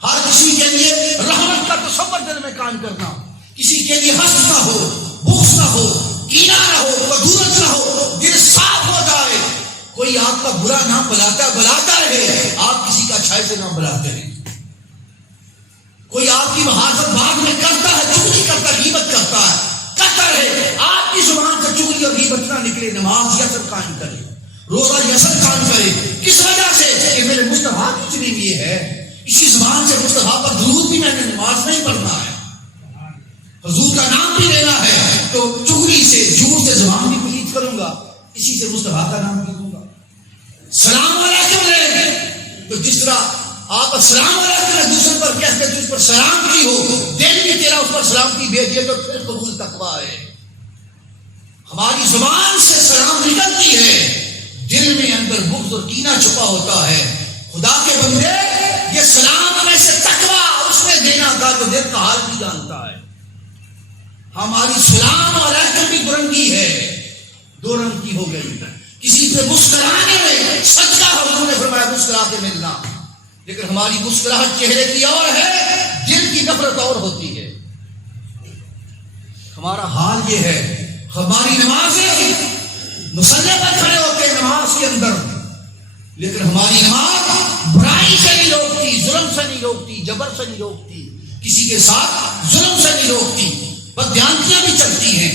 ہر کسی کے لیے رحمت کا تصور دل میں قائم کرنا, کسی کے لیے حسد نہ ہو, بغض نہ ہو, کینہ نہ ہو, کدورت نہ ہو, دل صاف ہو جائے. کوئی آپ کا برا نہ بلاتا رہے, آپ کسی کا اچھائی سے نہ بلاتے رہے. کوئی آپ کی محاسب بعد میں کرتا ہے, چغلی کرتا ہے, غیبت کرتا ہے, کرتا رہے, آپ کی زبان سے چغلی اور غیبت نہ نکلے. نماز یسر قائم کرے, روزہ یسر قائم کرے. کس وجہ سے کہ میرے مصطفیٰ کی چنی ہوئی ہے, اسی زبان سے مصطفیٰ پر درود بھی میں نے نماز نہیں پڑھنا ہے, حضور کا نام بھی لینا ہے, تو چغلی سے جھوٹ سے زبان بھی پلیت کروں گا, اسی سے مصطفیٰ کا نام بھی لوں گا. سلام علیکم رہے تو جس طرح آپ السلام علیکم دوسرے پر کہتے تجھ پر سلام کی ہو, دل میں تیرا اس پر سلامتی بھیجیے تو پھر قبول تقویٰ ہے. ہماری زبان سے سلام نکلتی ہے, دل میں اندر بغض اور کینہ چھپا ہوتا ہے. خدا کے بندے, یہ سلام میں سے تقویٰ اس نے دینا تھا جو دل کا حال بھی جانتا ہے. ہماری سلام علیکم بھی دو رنگی ہے, دو رنگ کی ہو گئی. کسی سے مسکرانے میں صدقہ حضور نے فرمایا مسکرا کے ملنا, لیکن ہماری مسکراہٹ چہرے کی اور ہے, دل کی نفرت اور ہوتی ہے. ہمارا حال یہ ہے, ہماری نمازیں مصلی پر کھڑے ہوتے ہیں نماز کے اندر, لیکن ہماری نماز برائی سے نہیں روکتی, ظلم سے نہیں روکتی, جبر سے نہیں روکتی. کسی کے ساتھ ظلم سے نہیں روکتی، بددیانتیاں بھی چلتی ہیں،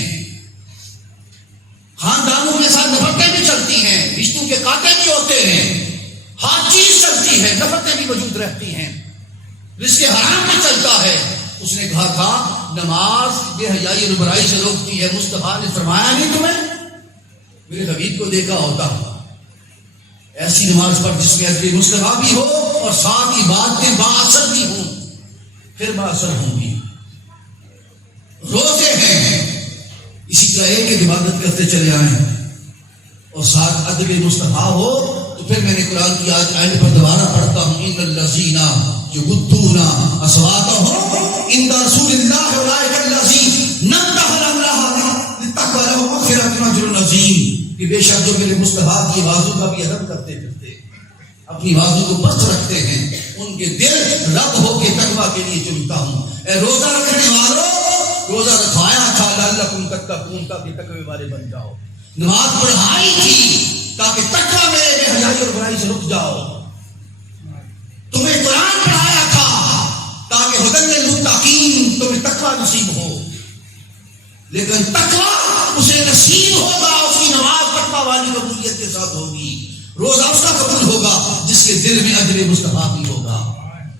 خاندانوں کے ساتھ نفرتیں بھی چلتی ہیں، رشتوں کے کانٹے بھی ہوتے ہیں، ہر چیز چلتی ہے، نفرتیں بھی موجود رہتی ہیں، رزق حرام بھی چلتا ہے۔ اس نے کہا تھا نماز بے حیائی اور برائی سے روکتی ہے، مصطفیٰ نے فرمایا نہیں تمہیں؟ میرے حبیب کو دیکھا ہوتا ایسی نماز پر جس میں اجر مصطفیٰ بھی ہو اور ساتھ ہی باتیں باثر بھی ہوں، پھر باثر ہوں گی۔ روزے ہیں، اسی طرح ایک عبادت کرتے چلے آئیں اور ساتھ ادب مصطفیٰ ہو، تو پھر میں نے قرآن کی آیت پر دوبارہ پڑھتا ہوں، ان الذین یغضون اصواتهم عند رسول اللہ اولئک الذین نبہ اللہ للتقوی لهم مغفرۃ واجر عظیم، کہ بے شک جو میرے مصطفیٰ کی آوازوں کا بھی ادب کرتے پھرتے، اپنی آوازوں کو پست رکھتے ہیں، ان کے دل رب ہو کے تقوی کے لیے چنتا ہوں۔ اے روزہ رکھنے والوں، روزہ رکھوایا تھا لعلکم تتقون، تاکہ تقوی والے بن جاؤ، نماز پڑھائی تھی تاکہ تقوی میں بے حیائی اور برائی سے رک جاؤ، تمہیں قرآن پڑھایا تھا تاکہ ہدی للمتقین تمہیں تقوی نصیب ہو، لیکن تقوی اسے نصیب ہوگا، اس کی نماز تقوی والی قبولیت کے ساتھ ہوگی، روزہ اس کا قبول ہوگا جس کے دل میں اجر مصطفیٰ بھی ہوگا۔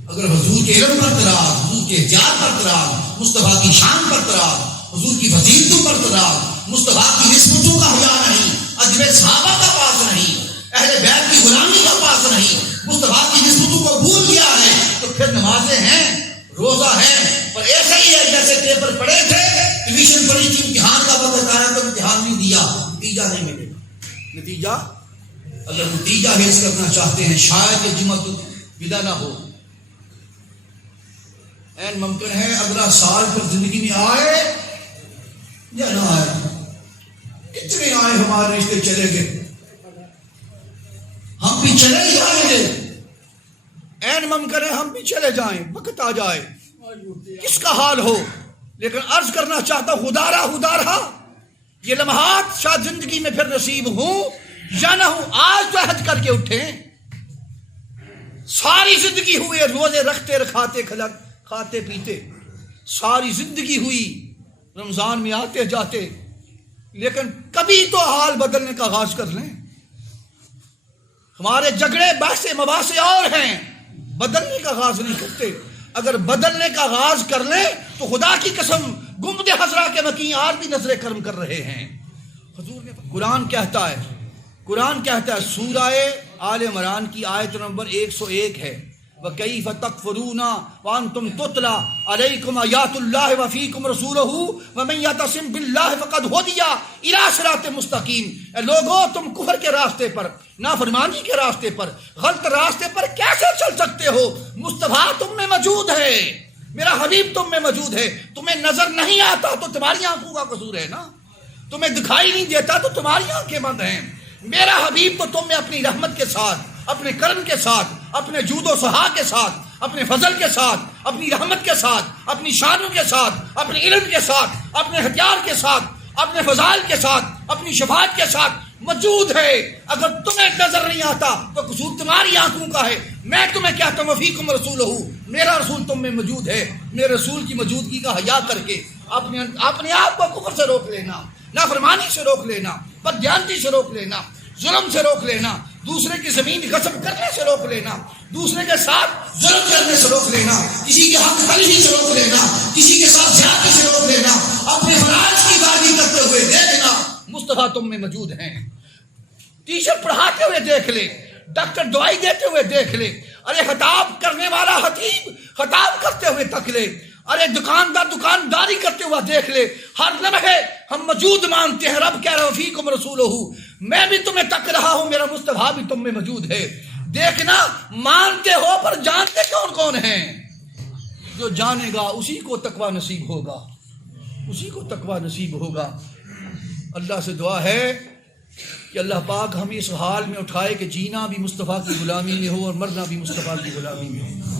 اگر حضور کے علم پر تراز، حضور کے احتیاط پر تراز، مصطفیٰ کی شان پر تراز، حضور کی فضیلتوں پر تراز، مصطفیٰ کی نسبتوں کا حیا نہیں، اجر صحابہ کا پاس نہیں، اہل بیت کی غلامی کا پاس نہیں، مصطفیٰ کی نسبتوں کو بھول گیا ہے، تو پھر نمازیں ہیں، روزہ ہے، پر ایسا ہی ہے جیسے پیپر پڑے تھے، ٹیوشن پڑھی تھی، امتحان کا وقت آیا تو امتحان نہیں دیا، نتیجہ نہیں ملے گا۔ نتیجہ اگر نتیجہ حاصل کرنا چاہتے ہیں، شاید یہ جمعہ ودا نہ ہو، این ممکن ہے اگلا سال پر زندگی میں آئے یا نہ آئے، کتنے آئے ہمارے رشتے چلے گئے، ہم بھی چلے ہی جائیں گے، این ممکن ہے ہم بھی چلے جائیں، وقت آ جائے، کس کا حال ہو، لیکن عرض کرنا چاہتا ہوں خدا رہا یہ لمحات شاید زندگی میں پھر نصیب ہوں یا نہ ہوں، آج تو عہد کر کے اٹھیں، ساری زندگی ہوئی روزے رکھتے رکھاتے کھاتے پیتے، ساری زندگی ہوئی رمضان میں آتے جاتے، لیکن کبھی تو حال بدلنے کا آغاز کر لیں۔ ہمارے جھگڑے بحث مباحث اور ہیں، بدلنے کا آغاز نہیں کرتے، اگر بدلنے کا آغاز کر لیں تو خدا کی قسم گنبد خضرا کے مکین آج بھی نظر کرم کر رہے ہیں۔ حضور نے قرآن کہتا ہے سورہ آل عمران کی آیت نمبر 101 ہے، وَكَيْفَ تَكْفُرُونَ وَأَنْتُمْ تُتْلَى عَلَيْكُمْ آيَاتُ اللَّهِ وَفِيكُمْ رَسُولُهُ وَمَنْ يَعْتَصِمْ بِاللَّهِ فَقَدْ هُدِيَ إِلَىٰ صِرَاطٍ مُسْتَقِيمٍ۔ اے لوگو، تم کفر کے راستے پر، نافرمانی کے راستے پر، غلط راستے پر کیسے چل سکتے ہو؟ مصطفیٰ تم میں موجود ہے، میرا حبیب تم میں موجود ہے، تمہیں نظر نہیں آتا تو تمہاری آنکھوں کا قصور ہے نا، تمہیں دکھائی نہیں دیتا تو تمہاری آنکھیں بند ہیں، میرا حبیب تو تم میں اپنی رحمت کے ساتھ، اپنے کرم کے ساتھ، اپنے جود و سہا کے ساتھ، اپنے فضل کے ساتھ، اپنی رحمت کے ساتھ، اپنی شانوں کے ساتھ، اپنے علم کے ساتھ، اپنے ہتھیار کے ساتھ، اپنے فضائل کے ساتھ، اپنی شفاعت کے ساتھ موجود ہے۔ اگر تمہیں نظر نہیں آتا تو قصور تمہاری آنکھوں کا ہے۔ میں تمہیں کہتا ہوں فیکم رسولہ، میرا رسول تم میں موجود ہے، میرے رسول کی موجودگی کا حیا کر کے اپنے آپ کو کفر سے روک لینا، نافرمانی سے روک لینا، بددیانتی سے روک لینا، ظلم سے روک لینا، دوسرے کی زمین غصب کرنے سے روک لینا، دوسرے کے ساتھ ظلم کرنے سے روک لینا، کسی کے حق تلفی سے روک لینا، کسی کے ساتھ زیادتی سے روک لینا، اپنے فرائض کی ادائیگی کرتے ہوئے دیکھنا مصطفیٰ تم میں موجود ہیں۔ ٹیچر پڑھاتے ہوئے دیکھ لے، ڈاکٹر دوائی دیتے ہوئے دیکھ لے، ارے خطاب کرنے والا خطیب خطاب کرتے ہوئے تک لے، ارے دکاندار دکانداری کرتے ہوا دیکھ لے، ہر لمحے ہم موجود مانتے ہیں۔ رب کہہ رہا ہوں فیکم رسولہ، میں بھی تمہیں تک رہا ہوں، میرا مصطفیٰ بھی تم میں موجود ہے۔ دیکھنا مانتے ہو پر جانتے کون کون ہیں؟ جو جانے گا اسی کو تقوی نصیب ہوگا، اسی کو تقوی نصیب ہوگا۔ اللہ سے دعا ہے کہ اللہ پاک ہم اس حال میں اٹھائے کہ جینا بھی مصطفیٰ کی غلامی میں ہو اور مرنا بھی مصطفیٰ کی غلامی میں ہو۔